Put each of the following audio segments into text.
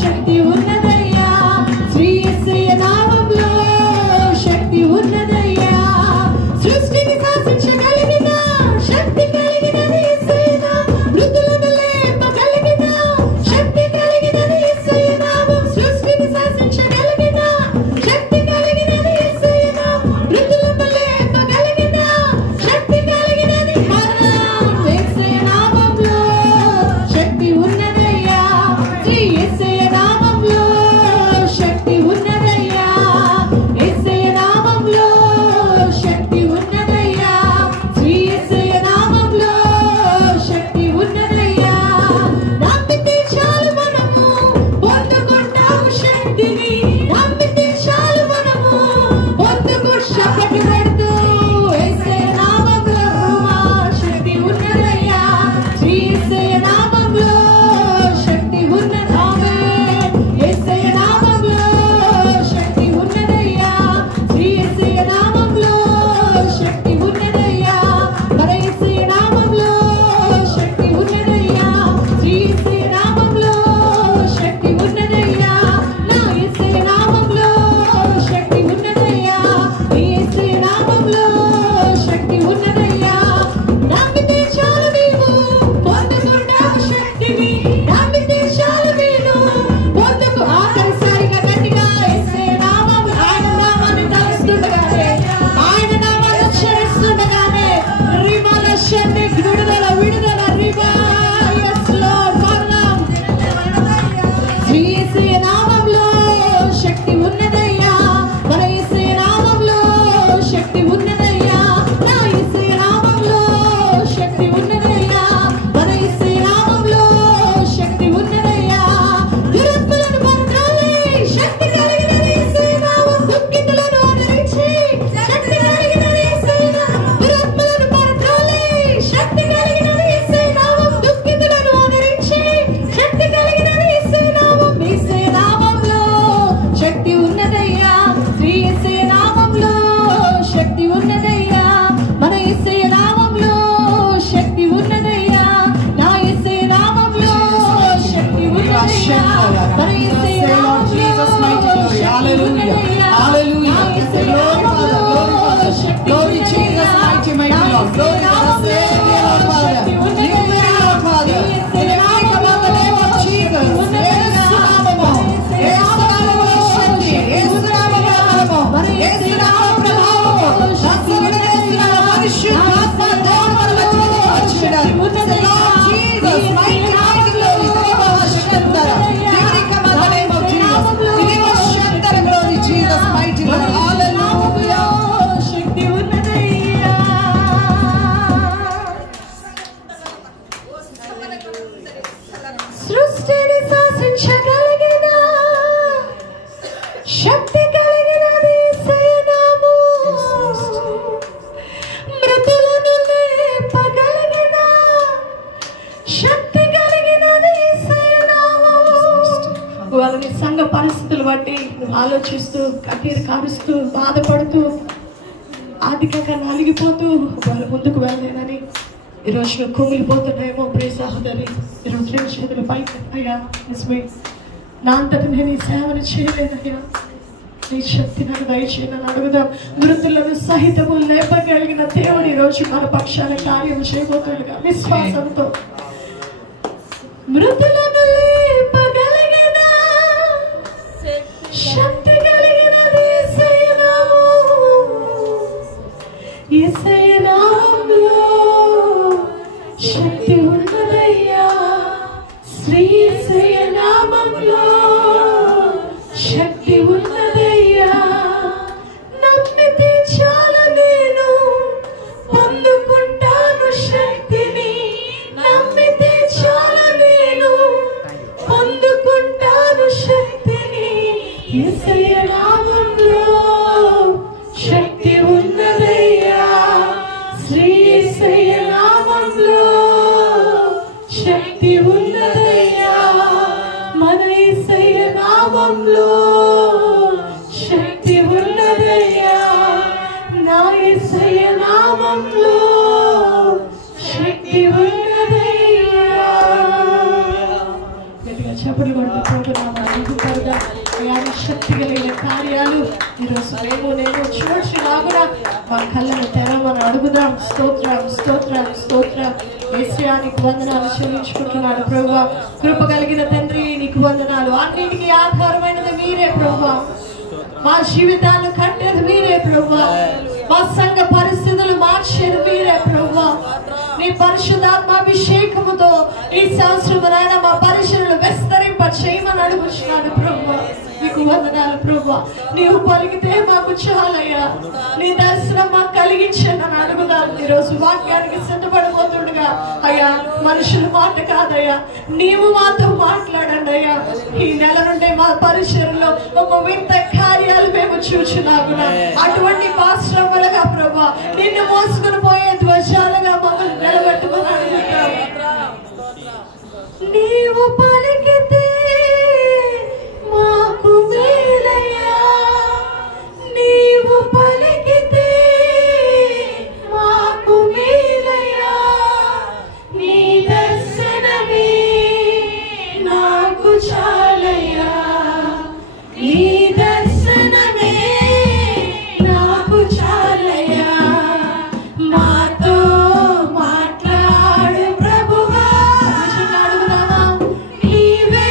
శక్తి ఉన్నదయ్యా, శ్రీ యేసయ్య నామములో శక్తి ఉన్నదయ్యా. సృష్టిని శాసించగలిగిన శక్తి కలిగినది యేసయ్య నామం, మృతులను లేపగలిగిన శక్తి కలిగినది యేసయ్య నామం. సృష్టిని శాసించగలిగిన శక్తి కలిగినది యేసయ్య నామం, మృతులను లేపగలిగిన శక్తి కలిగినది యేసయ్య నామములో శక్తి ఉన్నదయ్యా, శ్రీ యేసయ్య నామములో శక్తి ఉన్నదయ్యా, యేసయ్య నామములో శక్తి ఉన్నదయ్యా, శ్రీ యేసయ్య నామములో శక్తి ఉన్నదయ్యా. నమ్మితే చాలు మనము పొందుకుంటాము శక్తిని, నమ్మితే చాలు మనము పొందుకు శక్తి పెడుతూ యేసయ్య నామములో శక్తి ఉన్నదయ్యా, శ్రీ యేసయ్య నామములో శక్తి ఉన్నదామే, యేసయ్య నామములో శక్తి ఉన్నదయ్యా, శ్రీ యేసయ్య నామములో శక్తి ఉన్నదయ్యా. మన యేసయ్య నామములో శక్తి ఉన్నదయ్యా, శ్రీ యేసయ్య నామములో శక్తి ఉన్నదయ్యా. నా యేసయ్య నామములో శక్తి ఉన్నదయ్యా, నీ యేసయ్య నామములో శక్తి ఉన్నదయ్యా. నమ్మితే చాలు నీవు పొందుకుంటావు శక్తిని, నమ్మితే చాలు నేను పొందుకు. ఆఖరిసారిగా గట్టిగా యేసయ్య నామము, ఆయన నామాన్ని తలుస్తుండగానే, ఆయన నామాన్ని ఉచ్చరిస్తుండగానే రిమల శక్తి విడుదల విడుదల రిమా. Yes Lord, పరమం శ్రీ యేసయ్య నామములో శక్తి ఉన్నదయ్యా, మన యేసయ్య నామములో శక్తి ఉన్నదయ్యా, నా యేసయ్య నామములో శక్తి ఉన్నదయ్యా, మన యేసయ్య నామములో శక్తి ఉన్నదయ్యా. దురత్తులను పరద్రోలి శక్తి కలిగినది యేసయ్య నామం, దుఃఖితులను ఆదరించి శక్తి కలిగినది యేసయ్య నామం. దురత్తులను పరద్రోలి శక్తి కలిగినది యేసయ్య నామం, దుఃఖితులను ఆదరించి శక్తి కలిగినది యేసయ్య నామం. యేసయ్య నామములో శక్తి ఉన్నదయ్యా, శ్రీ యేసయ్య నామములో శక్తి ఉన్నదయ్యా, మన యేసయ్య నామములో శక్తి ఉన్నదయ్యా, నా యేసయ్య నామములో శక్తి ఉన్నదయ్యా, మన యేసయ్య నామములో శక్తి ఉన్నదయ్యా, నా యేసయ్య నామములో శక్తి ఉన్నదయ్యా, నా యేసయ్య నామములో శక్తి ఉన్నదయ్యా, నీ యేసయ్య నామములో శక్తి ఉన్నదయ్యా, శక్తి ఉన్నదయ్యా. సృష్టిని శాసించగలిగిన శక్తి కలిగినది యేసయ్య నామము, మృతులను లేపగలిగిన శక్తి కలిగినది యేసయ్య నామము. వాళ్ళని సంఘ పరిస్థితులు బట్టి నువ్వు ఆలోచిస్తూ కన్నీరు కారుస్తూ బాధపడుతూ ఆర్థికంగా నలిగిపోతూ వాళ్ళు ముందుకు వెళ్ళలేదని ఈరోజు నువ్వు కుమిలిపోతున్నాయేమో ప్రియ సహోదరి, ఈరోజు రెండు చేతులు పైకి అయ్యా, నిజమే నా అంతటి నేను ఈ సేవను చేయలేదయ్యా, నీ శక్తి నాకు దయచేయని అడుగుదాం. మృతులను సహితము లేపగలిగిన దేవుడు ఈరోజు మన పక్షాల కార్యం చేయబోతుండగా విశ్వాసంతో మృతులను లేపగలిగిన శక్తి కలిగినది యేసయ్య నామము, యేసయ్య నామములో శక్తి ఉన్నదయ్యా, శ్రీ యేసయ్య నామములో శక్తి ఉన్నదయ్యా. నమ్మితే చాలు నేను పొందుకుంటాను శక్తిని, నమ్మితే చాలు నేను పొందుకుంటాను శక్తిని, యేసయ్య నామములో శక్తి ఉన్నదయ్యా, శ్రీ యేసయ్య నామములో శక్తి ఉన్నదయ్యా, మన యేసయ్య నామములో శక్తి ఉన్నదయ్యా, నా యేసయ్య నామములో శక్తి ఉన్నదయ్యా. గట్టిగా చప్పట్లు కొడుతూ నేను చూడలాగునా మా కళ్ళను తెరవని అడుగుదాం. స్తోత్రం స్తోత్రం స్తోత్రం. యేసయ్యా నీకు వందనాలు చెల్లించుకుంటున్నాను ప్రభువా. కృప కలిగిన తండ్రి నీకు వందనాలు. అన్నిటికీ ఆధారమైనది మీరే ప్రభువా. మా జీవితాన్ని కట్టేది మీరే ప్రభువా. మా సంఘ పరిస్థితులు మార్చేది మీరే ప్రభువా. నీ పరిశుద్ధాత్మ అభిషేకముతో ఈ సంవత్సరం మా పరిచయలు విస్తరింప చేయమని అడుగుతున్నాడు ప్రభువా. నీకు వందనాలు ప్రభువా. నీవు పలికితే మాకు చాలయ్యా. నీ దర్శనం మాకు కలిగించండి అని అడుగుదాం. ఈరోజు వాక్యానికి సిద్ధపడబోతుండగా అయ్యా మనుషుల మాట కాదయ్యా, నీవు మాతో మాట్లాడండి అయ్యా. ఈ నెల నుండి మా పరిచయంలో ఒక వింత కార్యాలు మేము చూచున్నాగునా అటువంటి పాశ్రములుగా ప్రభా నిన్ను మోసుకుని పోయే ధ్వజాలుగా మమ్మల్ని నిలబెట్టుకుని అడుగుతాం. నీవు పలికితే మాకు మేలయ్యా, నీవు పలికితే మాకు మేలయ్యా. నీ దర్శనమే నాకు చాలయ్యా, నీ దర్శనమే నాకు చాలయ్యా. మాతో మాట్లాడు ప్రభువా, నీవే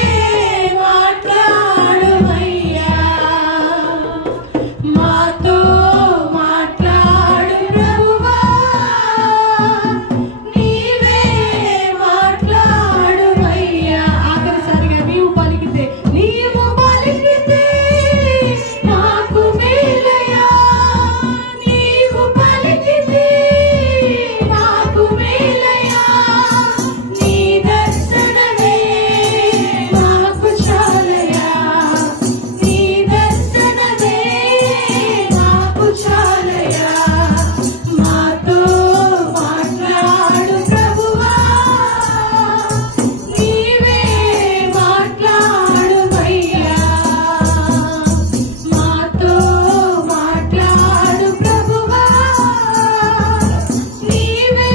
మాట్లాడుమయ్యా. మాతో మాట్లాడు ప్రభువా, నీవే మాట్లాడుమయ్యా. ఆఖరిసారిగా నీవు పలికితే, నీవు పలికితే నాకు మేలయ్యా, నీవు పలికితే నాకు మేలయ్యా. నీ దర్శనమే నాకు చాలయ్యా, నీ దర్శనమే నాకు చాలయ్యా. మాతో మాట్లాడు ప్రభువా, నీవే మాట్లాడుమయ్యా. మాతో మాట్లాడు ప్రభువా, నీవే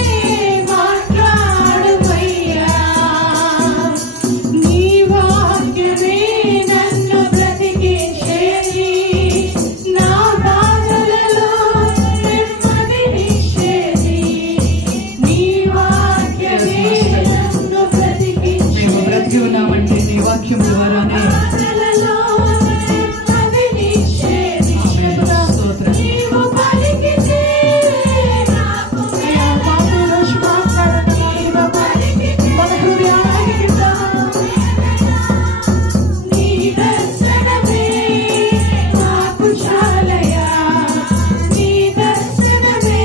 మాట్లాడుమయ్యా. నీ వాక్యమే నన్ను బ్రతికించేది, నా బాధలలో నెమ్మదినిచ్చేది. నీ వాక్యమే నన్ను బ్రతికించేది, మేము బ్రతికి ఉన్నామంటే నీ వాక్యం ద్వారానే. బాధలలో నెమ్మదినిచ్చేది. స్తోత్రం. నీవు పలికితే నాకు మేలయ్యా. రోజు మాట్లాడుతున్నాను బాబా, మన హృదయానికి నీ దర్శనమే నాకు చాలయ్యా, నీ దర్శనమే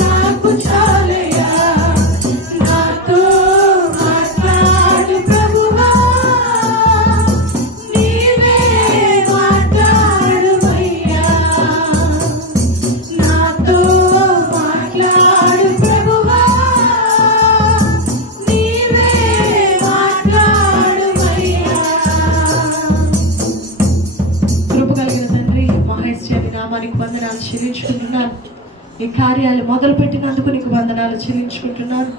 నాకు చాలయ్యా. నాతో మాట్లాడు ప్రభువా, నీవే మాట్లాడుమయ్యా. నాతో మాట్లాడు ప్రభువా, నీవే మాట్లాడుమయ్యా. కృప కలిగిన తండ్రి మహేశ్వరి నామానికి వందనాలు చెల్లించుకుంటున్నాను. ఈ కార్యాలు మొదలు పెట్టినందుకు నీకు వందనాలు చెల్లించుకుంటున్నాను.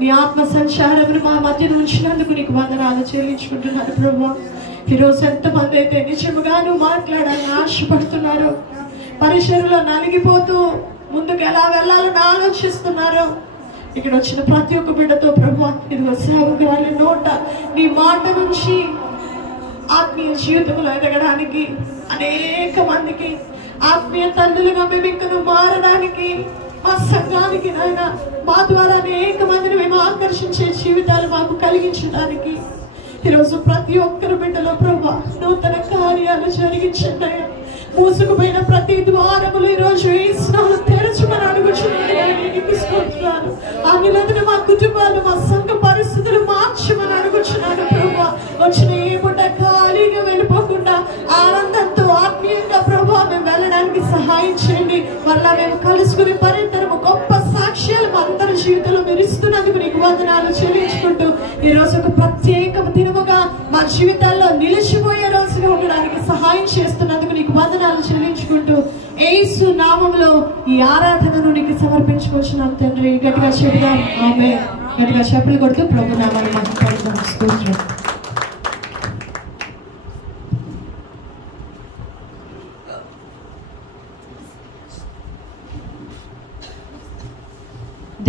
నీ ఆత్మ సంచారమును మా మధ్యన ఉంచినందుకు నీకు వందనాలు చెల్లించుకుంటున్నాను ప్రభువా. ఈరోజు ఎంతమంది అయితే నిజముగా నువ్వు మాట్లాడాలని ఆశపడుతున్నారో, పరిచయంలో నలిగిపోతూ ముందుకు ఎలా వెళ్ళాలని ఆలోచిస్తున్నారో, ఇక్కడ వచ్చిన ప్రతి ఒక్క బిడ్డతో ప్రభువా ఇదిగో సేవకురాలి నోట నీ మాట నుంచి ఆత్మీయ జీవితంలో ఎదగడానికి, అనేక మందికి ఆత్మీయ తండ్రులుగా మేము ఇక్కడ మారడానికి, మా సంఘానికి నాయన మా ద్వారా అనేక మందిని మేము ఆకర్షించే జీవితాలు మాకు కలిగించడానికి ఈరోజు ప్రతి ఒక్కరు బిడ్డలో ప్రభా నూతన కార్యాలు జరిగించండి అయ్యా. మూసుకుపోయిన ప్రతి ద్వారములు ఈరోజు ఈ స్నాలు తెరచుమని అడుగుచున్నాను. ఆ నిలదన మా కుటుంబాలు మా సంఘ పరిస్థితులు మార్చమని అడుగుచున్నాను ప్రభా. వచ్చిన ఏ పుట్ట ఖాళీగా వెళ్ళిపోకుండా ఆనందంతో ఆత్మీయంగా ప్రభా మేము వెళ్ళడానికి సహాయం చేయండి. మరలా మేము కలుసుకుని పరితరము గొప్ప సాక్ష్యాలు మా అందరి జీవితంలో మీరు ఇస్తున్నందుకు నీకు వందనాలు చెల్లించుకుంటూ ఈ రోజు ఒక ప్రత్యేక దినముగా మా జీవితాల్లో నిలిచిపోయే రోజుగా ఉండడానికి సహాయం చేస్తున్నందుకు నీకు వందనాలు చెల్లించుకుంటూ యేసు నామములో ఈ ఆరాధనను నీకు సమర్పించుకొచ్చున్నాం తండ్రి. గట్టిగా చెప్దాం ఆమేన్. గట్టిగా చెప్పులు కొడుతూ ప్రభు నామాన్ని మహిమపరుద్దాం. స్తోత్రం.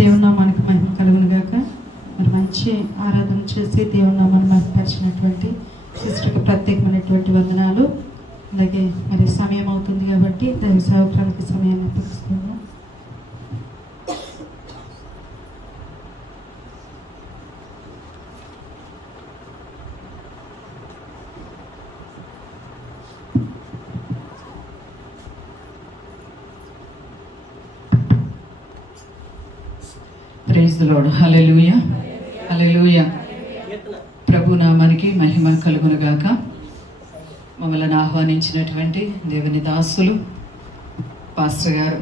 దేవుని నామానికి మహిమ కలుగును గాక. మరి మంచి ఆరాధన చేసి దేవుని నామాన్ని మహిమపరిచినటువంటి సిస్టర్కి ప్రత్యేకమైనటువంటి వందనాలు. అలాగే మరి సమయం అవుతుంది కాబట్టి దైవ సేవకురాలకి సమయాన్ని అప్పగిస్తున్నాను. Praise the lord. Hallelujah, hallelujah. ప్రభు నామానికి మహిమ కలుగును గాక. మమ్మల్ని ఆహ్వానించినటువంటి దేవుని దాసులు పాస్టర్ గారు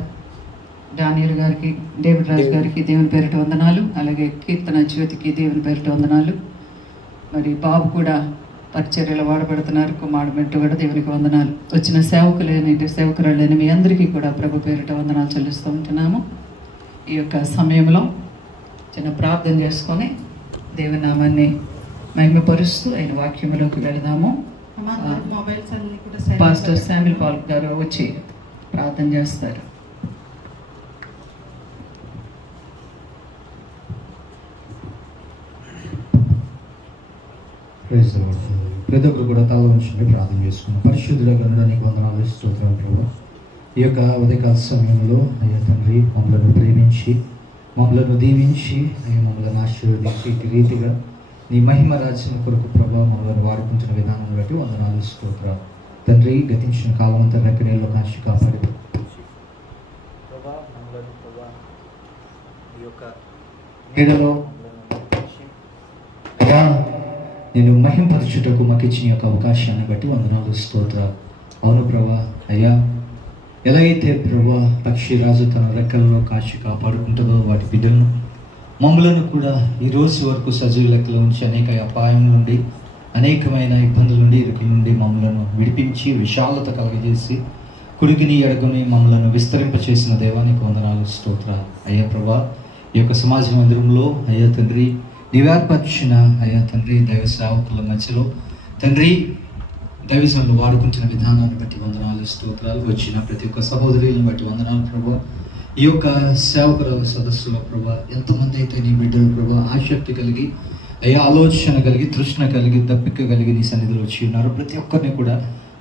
డానియల్ గారికి, డేవిడ్ రాజు గారికి దేవుని పేరిట వందనాలు. అలాగే కీర్తన జ్యోతికి దేవుని పేరిట వందనాలు. మరి బాబు కూడా పరిచర్యలో వాడబడుతున్నారు. కుమారుడు మెట్టు కూడా దేవునికి వందనాలు. వచ్చిన సేవకురాలైన మీ అందరికీ కూడా ప్రభు పేరిట వందనాలు చెల్లిస్తూ ఉంటున్నాము. ఈ యొక్క సమయంలో చిన్న ప్రార్థన చేసుకొని దేవుని నామాన్ని మహిమపరుస్తూ ఆయన వాక్యంలోకి వెళదాము. పాస్టర్ శామ్యుల్ పాల్ గారు వచ్చి ప్రార్థన చేస్తారు. ప్రతి ఒక్కరు కూడా తల ఉంచుకుని ప్రార్థన చేసుకున్నాం. పరిశుద్ధుడ గనుడానికి వందనాలు, స్తోత్రాలు ప్రభు. ఈ యొక్క ఉదయకాల సమయంలో అయ్యా తండ్రి మమ్మల్ని ప్రేమించి మమ్మల్ని దీవించి అయ్యా మమ్మల్ని ఆశీర్వదించి ఇటు రీతిగా నీ మహిమ రాజ్యం కొరకు ప్రభావ మమ్మల్ని వాడుకుంటున్న విధానం బట్టి వందనాలు, స్తోత్రాలు తండ్రి. గతించిన కాలం అంతా రెక్కనేళ్ళలో కాచి కాపాడి నీడలో అయ్యా నేను మహింపరచుటకు మాకు ఇచ్చిన యొక్క అవకాశాన్ని బట్టి వందనాలు, స్తోత్రాలు. అవును ప్రభా, అయ్యా ఎలాగైతే ప్రభా పక్షిరాజు తన రెక్కలలో కాచి కాపాడుకుంటుందో వాటి బిడ్డలను మమ్మలను కూడా ఈ రోజు వరకు సజీవ లెక్కలో ఉంచి అనేక అపాయం నుండి అనేకమైన ఇబ్బందుల నుండి ఇరుకుల నుండి మమ్మలను విడిపించి విశాలత కలగజేసి కుడికిని ఎడగని మమ్మలను విస్తరింపచేసిన దేవానికి వందనాలు, స్తోత్రాలు. అయ్యా ప్రభా, ఈ యొక్క సమాజ మందిరంలో అయ్యా తండ్రి నీవేర్పరిచిన అయ్యా తండ్రి దైవ సేవకుల మధ్యలో తండ్రి దైవజనులు వాడుకుంటున్న విధానాన్ని బట్టి వందనాలు, స్తోత్రాలు. వచ్చిన ప్రతి ఒక్క సహోదరులను బట్టి వందనాలు ప్రభా. ఈ యొక్క సేవకుల సదస్సులో ప్రభా ఎంతమంది అయితే నీ బిడ్డలు ప్రభా ఆసక్తి కలిగి అయ్యా ఆలోచన కలిగి తృష్ణ కలిగి దప్పిక కలిగి నీ సన్నిధిలో వచ్చి ఉన్నారు. ప్రతి ఒక్కరిని కూడా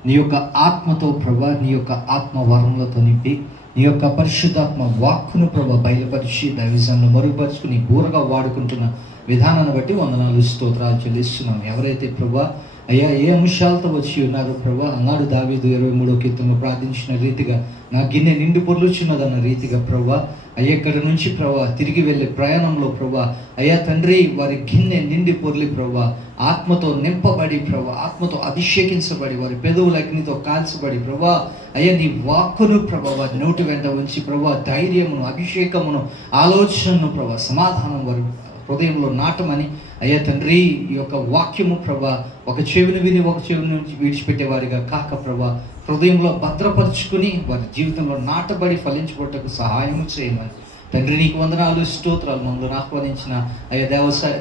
నీ యొక్క ఆత్మతో ప్రభా, నీ యొక్క ఆత్మ వరములతో నింపి నీ యొక్క పరిశుద్ధాత్మ వాక్కును ప్రభా బయలుపరిచి దైవజనులు మరుగుపరుచుకుని బూరగా వాడుకుంటున్న విధానాన్ని బట్టి వందనాలు, స్తోత్రాలు చెల్లిస్తున్నాం. ఎవరైతే ప్రభా అయ్యా ఏ అంశాలతో వచ్చి ఉన్నారు ప్రభా, అన్నాడు దావీదు 23వ కీర్తనలో ప్రార్థించిన రీతిగా నా గిన్నె నిండి పొర్లుచున్నదన్న రీతిగా ప్రభా అయ్యా ఇక్కడి నుంచి ప్రభా తిరిగి వెళ్ళే ప్రయాణంలో ప్రభా అయ్యా తండ్రి వారి గిన్నె నిండి పొర్లి ప్రభా ఆత్మతో నింపబడి ప్రభా ఆత్మతో అభిషేకించబడి వారి పెదవుల అగ్నితో కాల్చబడి ప్రభా అయ్యా నీ వాక్కును ప్రభా వారి నోటి వెంట ఉంచి ప్రభా ధైర్యమును అభిషేకమును ఆలోచనను ప్రభా సమాధానం వారి హృదయంలో నాటమని అయ్యా తండ్రి ఈ యొక్క వాక్యము ప్రభా ఒక చెవిని విని ఒక చెవిని విడిచిపెట్టేవారిగా కాక ప్రభా హృదయంలో భద్రపరుచుకుని వారి జీవితంలో నాటబడి ఫలించుకోవటకు సహాయం చేయమని తండ్రి నీకు వందనాలు, స్తోత్రాలు. మమ్మల్ని ఆహ్వానించిన అయ్యా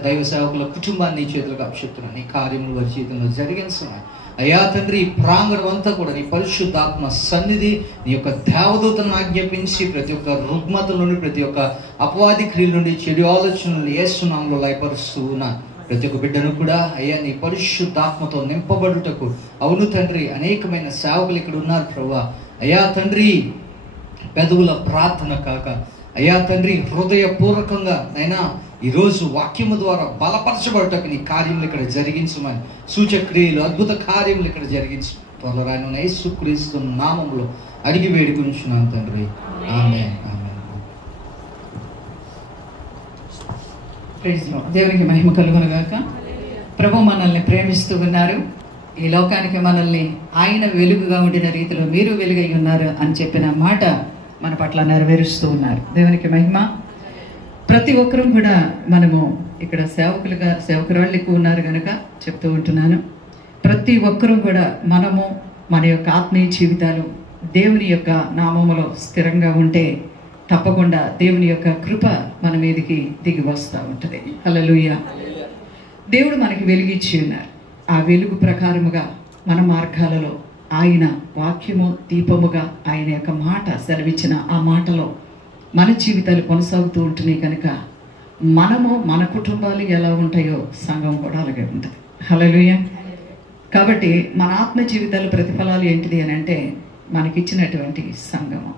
దైవ సేవకుల కుటుంబాన్ని చేతులకు అప్పచెప్తున్నాను. నీ కార్యములు వారి జీవితంలో జరిగించున్నాయి అయ్యా తండ్రి. ప్రాంగణం అంతా కూడా నీ పరిశుద్ధాత్మ సన్నిధి నీ యొక్క దేవదూతను ఆజ్ఞాపించి ప్రతి ఒక్క రుగ్మత నుండి ప్రతి ఒక్క అపవాది క్రియల నుండి చెడు ఆలోచనలు యేసునామములో లయపరుస్తూ ఉన్నా ప్రతి ఒక్క బిడ్డను కూడా అయ్యా నీ పరిశుద్ధాత్మతో నింపబడుటకు అవును తండ్రి అనేకమైన సేవకులు ఇక్కడ ఉన్నారు ప్రభా అయ్యా తండ్రి. పెదవుల ప్రార్థన కాక అయ్యా తండ్రి హృదయపూర్వకంగా అయినా ఈరోజు వాక్యము ద్వారా బలపరచబడటకు నీ కార్యములు ఇక్కడ జరిగించమని సూచక్రియలు అద్భుత కార్యములు ఇక్కడ జరిగించు త్వరలో రాయన యేసుక్రీస్తు నామములో అడిగి వేడుకుంటున్నాను తండ్రి, ఆమేన్. దేవునికి మహిమ కలుగును గాక. ప్రభు మనల్ని ప్రేమిస్తూ ఉన్నారు. ఈ లోకానికి మనల్ని ఆయన వెలుగుగా ఉండిన రీతిలో మీరు వెలుగై ఉన్నారు అని చెప్పిన మాట మన పట్ల నెరవేరుస్తూ ఉన్నారు. దేవునికి మహిమ. ప్రతి ఒక్కరూ కూడా మనము ఇక్కడ సేవకురాళ్ళు ఎక్కువ ఉన్నారు కనుక చెప్తూ ఉంటున్నాను. ప్రతి ఒక్కరూ కూడా మనము మన యొక్క ఆత్మీయ జీవితాలు దేవుని యొక్క నామములో స్థిరంగా ఉంటే తప్పకుండా దేవుని యొక్క కృప మన మీదకి దిగి వస్తూ ఉంటుంది. హల్లెలూయా. దేవుడు మనకి వెలుగిచ్చి ఉన్నారు. ఆ వెలుగు ప్రకారముగా మన మార్గాలలో ఆయన వాక్యము దీపముగా ఆయన యొక్క మాట సెలవిచ్చిన ఆ మాటలో మన జీవితాలు కొనసాగుతూ ఉంటున్నాయి కనుక మనము మన కుటుంబాలు ఎలా ఉంటాయో సంఘం కూడా అలాగే ఉంటుంది. హల్లెలూయా. కాబట్టి మన ఆత్మ జీవితాల ప్రతిఫలాలు ఏంటిది అని అంటే మనకిచ్చినటువంటి సంఘము,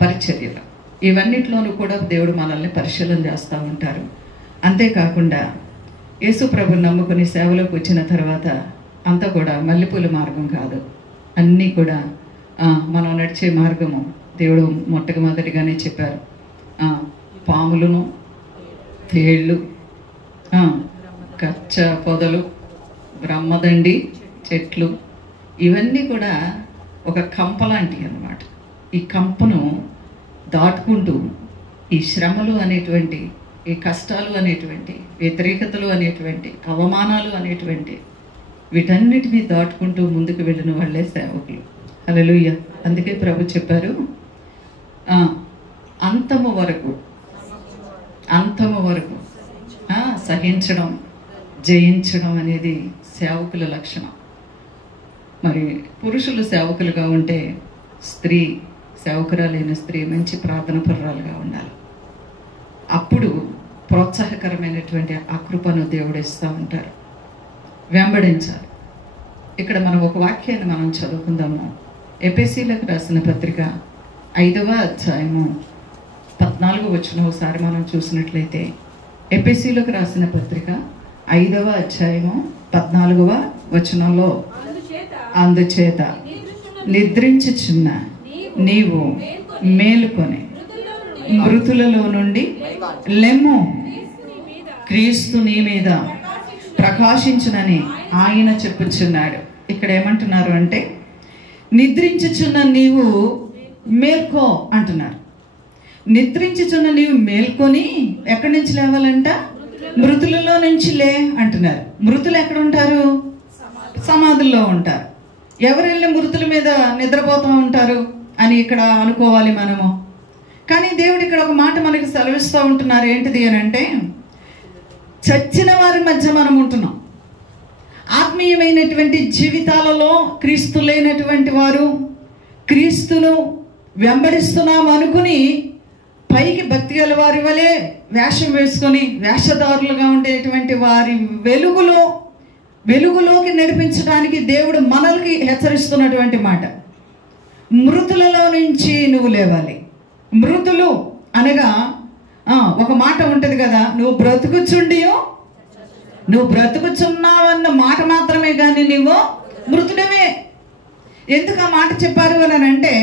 పరిచర్యలు, ఇవన్నిట్లోనూ కూడా దేవుడు మనల్ని పరిశీలన చేస్తూ ఉంటారు. అంతేకాకుండా యేసు ప్రభుని నమ్ముకుని సేవలోకి వచ్చిన తర్వాత అంతా కూడా మల్లెపూల మార్గం కాదు, అన్నీ కూడా మనం నడిచే మార్గము దేవుడు మొట్టమొదటిగానే చెప్పారు. పాములను, తేళ్ళు, కచ్చ పొదలు, బ్రహ్మదండి చెట్లు, ఇవన్నీ కూడా ఒక కంప లాంటివి అన్నమాట. ఈ కంపను దాటుకుంటూ ఈ శ్రమలు అనేటువంటి, ఈ కష్టాలు అనేటువంటి, వ్యతిరేకతలు అనేటువంటి, అవమానాలు అనేటువంటి వీటన్నిటినీ దాటుకుంటూ ముందుకు వెళ్ళిన వాళ్ళే సేవకులు. హల్లెలూయా. అందుకే ప్రభు చెప్పారు, అంతము వరకు సహించడం, జయించడం అనేది సేవకుల లక్షణం. మరి పురుషులు సేవకులుగా ఉంటే స్త్రీ, సేవకురాలైన స్త్రీ మంచి ప్రార్థన పరురాలుగా ఉండాలి. అప్పుడు ప్రోత్సాహకరమైనటువంటి ఆ కృపను దేవుడు ఇస్తూ ఉంటారు. వెంబడించాలి. ఇక్కడ మనం ఒక వాక్యాన్ని మనం చదువుకుందాము. ఎఫెసీయులకు రాసిన పత్రిక 5వ అధ్యాయము 14వ వచనం ఒకసారి మనం చూసినట్లయితే, ఎఫెసీయులకు రాసిన పత్రిక 5వ అధ్యాయము 14వ వచనంలో, అందుచేత నిద్రించుచున్న నీవు మేలుకొని మృతులలో నుండి లెమ్ము, క్రీస్తు నీ మీద ప్రకాశించునని ఆయన చెప్పుచున్నాడు. ఇక్కడ ఏమంటున్నారు అంటే, నిద్రించుచున్న నీవు మేల్కో అంటున్నారు. నిద్రించుచున్న నీవు మేల్కొని ఎక్కడి నుంచి లేవాలంట? మృతులలో నుంచి లే అంటున్నారు. మృతులు ఎక్కడ ఉంటారు? సమాధుల్లో ఉంటారు. ఎవరు వెళ్ళి మృతుల మీద నిద్రపోతూ ఉంటారు అని ఇక్కడ అనుకోవాలి మనము. కానీ దేవుడు ఇక్కడ ఒక మాట మనకి సెలవిస్తూ ఉంటున్నారు. ఏంటిది అని అంటే, చచ్చిన వారి మధ్య మనం ఉంటున్నాం. ఆత్మీయమైనటువంటి జీవితాలలో క్రీస్తు లేనటువంటి వారు, క్రీస్తును వెంబడిస్తున్నాం అనుకుని పైకి భక్తి గల వారి వలె వేషం వేసుకొని వేషధారులుగా ఉండేటువంటి వారి వెలుగులోకి నడిపించడానికి దేవుడు మనల్ని హెచ్చరిస్తున్నటువంటి మాట. మృతులలో నుంచి నువ్వు లేవాలి. మృతులు అనగా ఒక మాట ఉంటుంది కదా, నువ్వు బ్రతుకుచున్నావన్న మాట మాత్రమే కానీ నువ్వు మృతుడమే. ఎందుకు ఆ మాట చెప్పారు అని అంటే,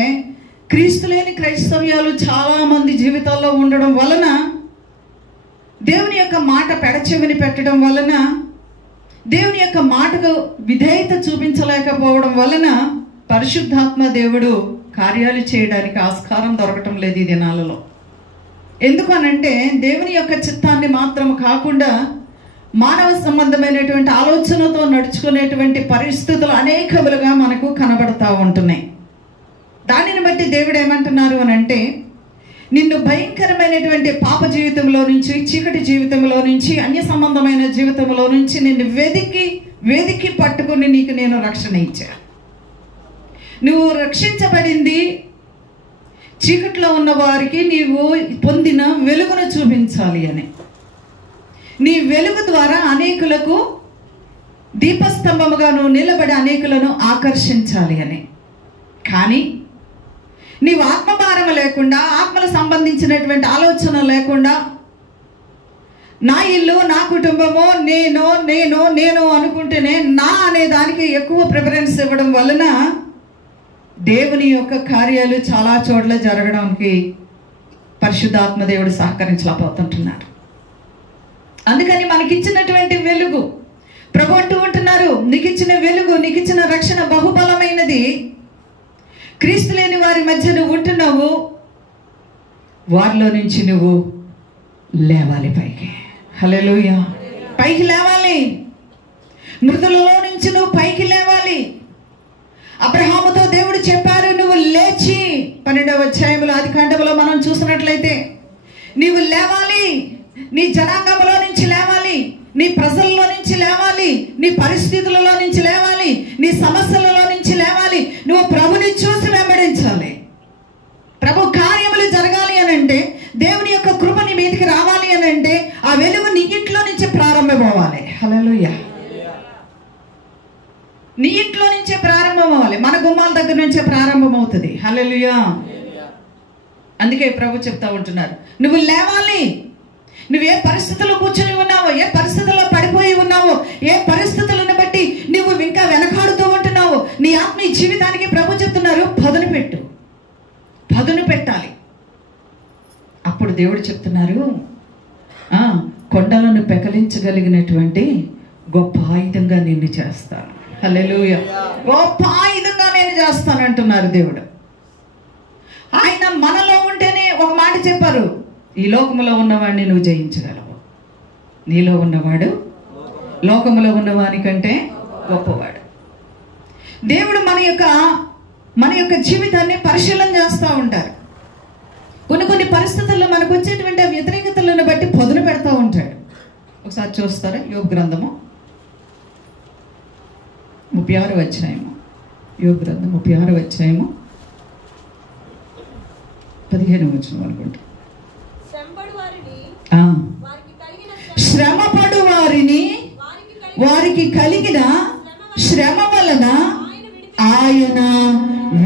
క్రీస్తు లేని క్రైస్తవ్యాలు చాలా మంది జీవితాల్లో ఉండడం వలన, దేవుని యొక్క మాట పెడచెవిని పెట్టడం వలన, దేవుని యొక్క మాటకు విధేయత చూపించలేకపోవడం వలన పరిశుద్ధాత్మ దేవుడు కార్యాలు చేయడానికి ఆస్కారం దొరకటం లేదు ఈ దినాలలో. ఎందుకు అనంటే, దేవుని యొక్క చిత్తాన్ని మాత్రం కాకుండా మానవ సంబంధమైనటువంటి ఆలోచనతో నడుచుకునేటువంటి పరిస్థితులు అనేకములుగా మనకు కనబడతా ఉంటున్నాయి. దానిని బట్టి దేవుడు ఏమంటున్నారు అని అంటే, నిన్ను భయంకరమైనటువంటి పాప జీవితంలో నుంచి, చీకటి జీవితంలో నుంచి, అన్య సంబంధమైన జీవితంలో నుంచి నిన్ను వెదికి పట్టుకుని నీకు నేను రక్షణ ఇచ్చా. నువ్వు రక్షించబడింది చీకట్లో ఉన్న వారికి నీవు పొందిన వెలుగును చూపించాలి అని. నీ వెలుగు ద్వారా అనేకులకు దీపస్తంభముగా నువ్వు నిలబడి అనేకులను ఆకర్షించాలి అని. కానీ నీవు ఆత్మభారం లేకుండా, ఆత్మకు సంబంధించినటువంటి ఆలోచన లేకుండా, నా ఇల్లు, నా కుటుంబము, నేను అనుకుంటేనే నా అనే దానికి ఎక్కువ ప్రిఫరెన్స్ ఇవ్వడం వలన దేవుని యొక్క కార్యాలు చాలా చోట్ల జరగడానికి పరిశుద్ధాత్మ దేవుడు సహకరించలేకపోతుంటున్నాడు. అందుకని మనకిచ్చినటువంటి వెలుగు, ప్రభు అంటూ ఉంటున్నారు, నీకిచ్చిన వెలుగు, నీకిచ్చిన రక్షణ బహుబలమైనది. క్రీస్తు లేని వారి మధ్య నువ్వు ఉంటున్నావు, వారిలో నుంచి నువ్వు లేవాలి పైకి. హల్లెలూయా. పైకి లేవాలి. మృతులలో నుంచి నువ్వు పైకి లేవాలి. అబ్రహాముతో దేవుడు చెప్పారు, నువ్వు లేచి, 12వ అధ్యాయంలో ఆదికాండములో మనం చూసినట్లయితే, నీవు లేవాలి, నీ జనాంగంలో నుంచి లేవాలి, నీ ప్రజల్లో నుంచి లేవాలి, నీ పరిస్థితులలో నుంచి లేవాలి, నీ సమస్యలలో నుంచి లేవాలి. నువ్వు ప్రభుని చూసి వెంబడించాలి. ప్రభు కార్యములు జరగాలి అని అంటే అంటే దేవుని యొక్క కృప నీ మీదకి రావాలి అని అంటే ఆ వెలుగు నీ ఇంట్లో నుంచి ప్రారంభం అవ్వాలి. హల్లెలూయా. నీ ఇంట్లో నుంచే ప్రారంభం అవ్వాలి, మన గుమ్మాల దగ్గర నుంచే ప్రారంభం అవుతుంది. హల్లెలూయా. అందుకే ప్రభు చెప్తా ఉంటున్నారు, నువ్వు లేవాలి. నువ్వు ఏ పరిస్థితుల్లో కూర్చొని ఉన్నావో, ఏ పరిస్థితుల్లో పడిపోయి ఉన్నావో, ఏ పరిస్థితులను బట్టి నువ్వు ఇంకా వెనకాడుతూ ఉంటున్నావో, నీ ఆత్మీయ జీవితానికి ప్రభు చెప్తున్నారు, పదును పెట్టు, పదును పెట్టాలి. అప్పుడు దేవుడు చెప్తున్నారు, కొండలను పెకలించగలిగినటువంటి గొప్ప ఆయుధంగా నిన్ను చేస్తాను. హల్లెలూయా. గొప్ప ఆయుధంగా నేను చేస్తాను అంటున్నారు దేవుడు. ఆయన మనలో ఉంటేనే ఒక మాట చెప్పారు, ఈ లోకములో ఉన్నవాడిని నువ్వు జయించగలవు. నీలో ఉన్నవాడు లోకములో ఉన్నవానికంటే గొప్పవాడు. దేవుడు మన యొక్క జీవితాన్ని పరిశీలన చేస్తూ ఉంటారు. కొన్ని పరిస్థితుల్లో మనకు వచ్చేటువంటి వ్యతిరేకతలను బట్టి పదును పెడతా ఉంటాడు. ఒకసారి చూస్తారా, యోబు గ్రంథము 36వ అధ్యాయము. యోబు గ్రంథం 36వ అధ్యాయము 15వ వచనం అనుకుంటా. శ్రమపడు వారిని వారికి కలిగిన శ్రమ వలన ఆయన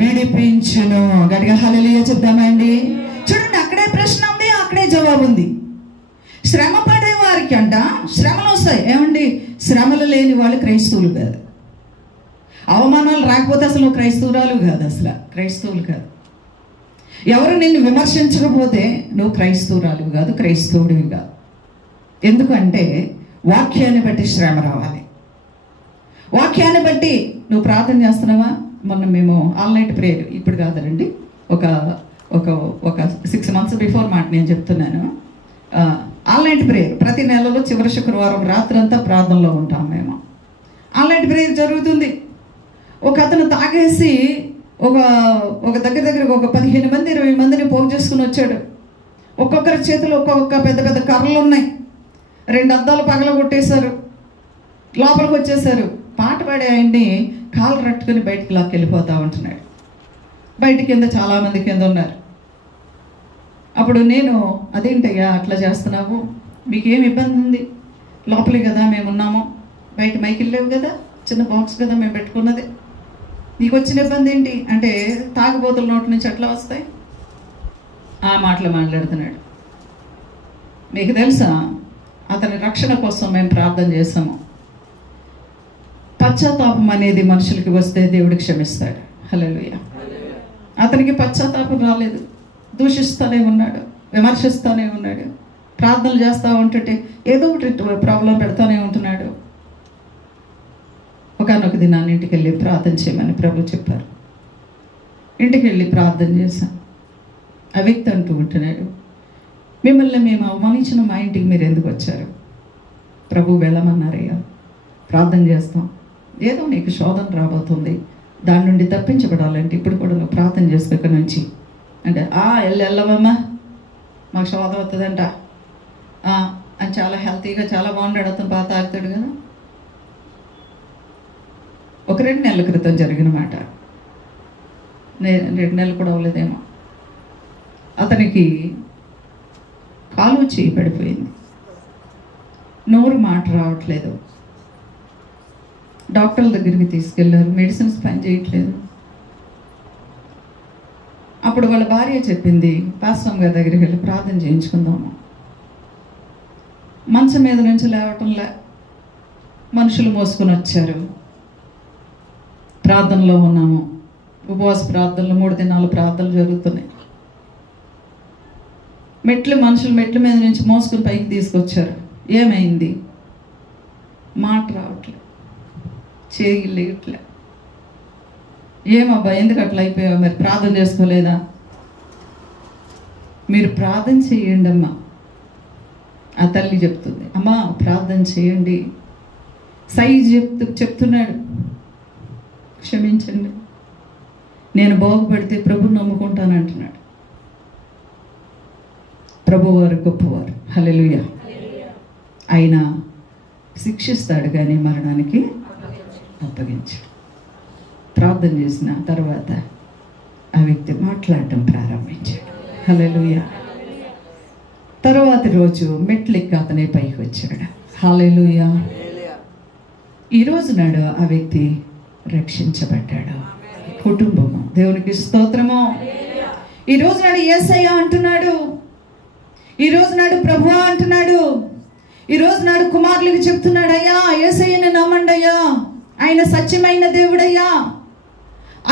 విడిపించును. గట్టిగా హల్లెలూయా చెప్దామండి. చూడండి, అక్కడే ప్రశ్న ఉంది, అక్కడే జవాబు ఉంది. శ్రమ పడే వారికి అంట శ్రమలు వస్తాయి. ఏమండి, శ్రమలు లేని వాళ్ళు క్రైస్తవులు కాదు. అవమానాలు రాకపోతే అసలు క్రైస్తవురాలు కాదు, అసలు క్రైస్తవులు కాదు. ఎవరు నిన్ను విమర్శించకపోతే నువ్వు క్రైస్తవురాలు కాదు, క్రైస్తవుడివి కాదు. ఎందుకంటే వాక్యాన్ని బట్టి శ్రమ రావాలి. వాక్యాన్ని బట్టి నువ్వు ప్రార్థన చేస్తున్నావా? మొన్న మేము ఆల్-నైట్ ప్రేయర్, ఇప్పుడు కాదండి, ఒక 6 months బిఫోర్ మాట నేను చెప్తున్నాను. ఆల్-నైట్ ప్రేయర్ ప్రతి నెలలో చివరి శుక్రవారం రాత్రంతా ప్రార్థనలో ఉంటాం మేము. ఆల్-నైట్ ప్రేయర్ జరుగుతుంది. ఒక అతను తాగేసి ఒక దగ్గర ఒక 15 మంది 20 మందిని పోగు చేసుకుని వచ్చాడు. ఒక్కొక్కరి చేతిలో ఒక్కొక్క పెద్ద పెద్ద కర్రలు ఉన్నాయి. 2 అద్దాలు పగలగొట్టేశారు, లోపలికి వచ్చేసారు. పాట పాడే ఆయన్ని కాలు రట్టుకుని బయటికి లాక్కెళ్ళిపోతా ఉంటున్నాడు. బయట కింద చాలామంది కింద ఉన్నారు. అప్పుడు నేను, అదేంటయ్యా అట్లా చేస్తున్నావు, మీకేం ఇబ్బంది ఉంది? లోపలే కదా మేము ఉన్నాము, బయట మైకిల్ లేవు కదా, చిన్న బాక్స్ కదా మేము పెట్టుకున్నది, నీకు వచ్చిన ఇబ్బంది ఏంటి అంటే, తాగుబోతుల నోటి నుంచి ఎట్లా వస్తాయి? ఆ మాటలు మాట్లాడుతున్నాడు. మీకు తెలుసా, అతని రక్షణ కోసం మేము ప్రార్థన చేస్తాము. పశ్చాత్తాపం అనేది మనుషులకి వస్తే దేవుడు క్షమిస్తాడు. హల్లెలూయా. అతనికి పశ్చాత్తాపం రాలేదు, దూషిస్తూనే ఉన్నాడు, విమర్శిస్తూనే ఉన్నాడు, ప్రార్థనలు చేస్తూ ఉంటుంటే ఏదో ఒకటి ప్రాబ్లం పెడతానే ఉంటున్నాడు. ఒకనొక దినాన్ని ఇంటికి వెళ్ళి ప్రార్థన చేయమని ప్రభు చెప్పారు. ఇంటికి వెళ్ళి ప్రార్థన చేశాం. ఆ వ్యక్తి అంటూ ఉంటున్నాడు, మిమ్మల్ని మేము అవమానించిన మా ఇంటికి మీరు ఎందుకు వచ్చారు? ప్రభు వెళ్ళమన్నారయ్యా, ప్రార్థన చేస్తాం, ఏదో నీకు శోధన రాబోతుంది, దాని నుండి తప్పించబడాలంటే ఇప్పుడు కూడా నువ్వు ప్రార్థన చేసుకో ఇక్కడ నుంచి అంటే, వెళ్ళవమ్మా, మాకు శోధన అవుతుందంట అని చాలా హెల్తీగా చాలా బాగుంటాడు. అతను బాగా తాగుతాడు కదా. ఒక 2 నెలల క్రితం జరిగిన మాట, 2 నెలలు కూడా అవ్వలేదేమో, అతనికి కాలు చేయి పడిపోయింది, నోరు మాట రావట్లేదు. డాక్టర్ల దగ్గరికి తీసుకెళ్లారు, మెడిసిన్స్ పని చేయట్లేదు. అప్పుడు వాళ్ళ భార్య చెప్పింది, పాస్టర్ గారి దగ్గరికి వెళ్ళి ప్రార్థన చేయించుకుందాము. మంచం మీద నుంచి లేవటంలే, మనుషులు మోసుకొని వచ్చారు. ప్రార్థనలో ఉన్నాము, ఉపవాస ప్రార్థనలు 3 దినాలు ప్రార్థనలు జరుగుతున్నాయి. మనుషులు మెట్ల మీద నుంచి మోసుకుని పైకి తీసుకొచ్చారు. ఏమైంది? మాట రావట్లే, చేయి లేట్లే. ఏమబ్బా ఎందుకు అట్లా అయిపోయావు, మరి ప్రార్థన చేసుకోలేదా? మీరు ప్రార్థన చేయండి అమ్మా. ఆ తల్లి చెప్తుంది, అమ్మా ప్రార్థన చేయండి. సైజ్ చెప్తున్నాడు, క్షమించండి, నేను బాగుపడితే ప్రభుని నమ్ముకుంటాను అంటున్నాడు. ప్రభువారు గొప్పవారు. హల్లెలూయా. ఆయన శిక్షిస్తాడు కానీ మరణానికి అప్పగించాడు. ప్రార్థన చేసిన తర్వాత ఆ వ్యక్తి మాట్లాడటం ప్రారంభించాడు. హల్లెలూయా. తరువాతి రోజు మెట్లెక్కి అతనే పైకి వచ్చాడు. హల్లెలూయా. ఈరోజు నాడు ఆ వ్యక్తి రక్షించబడ్డాడు. కుటుంబము దేవునికి స్తోత్రము. ఈరోజు నాడు యేసయ్య అంటున్నాడు, ఈరోజు నాడు ప్రభువా అంటున్నాడు, ఈరోజు నాడు కుమారులకు చెప్తున్నాడు, అయ్యా యేసయ్యని నమ్మండి అయ్యా, ఆయన సత్యమైన దేవుడయ్యా,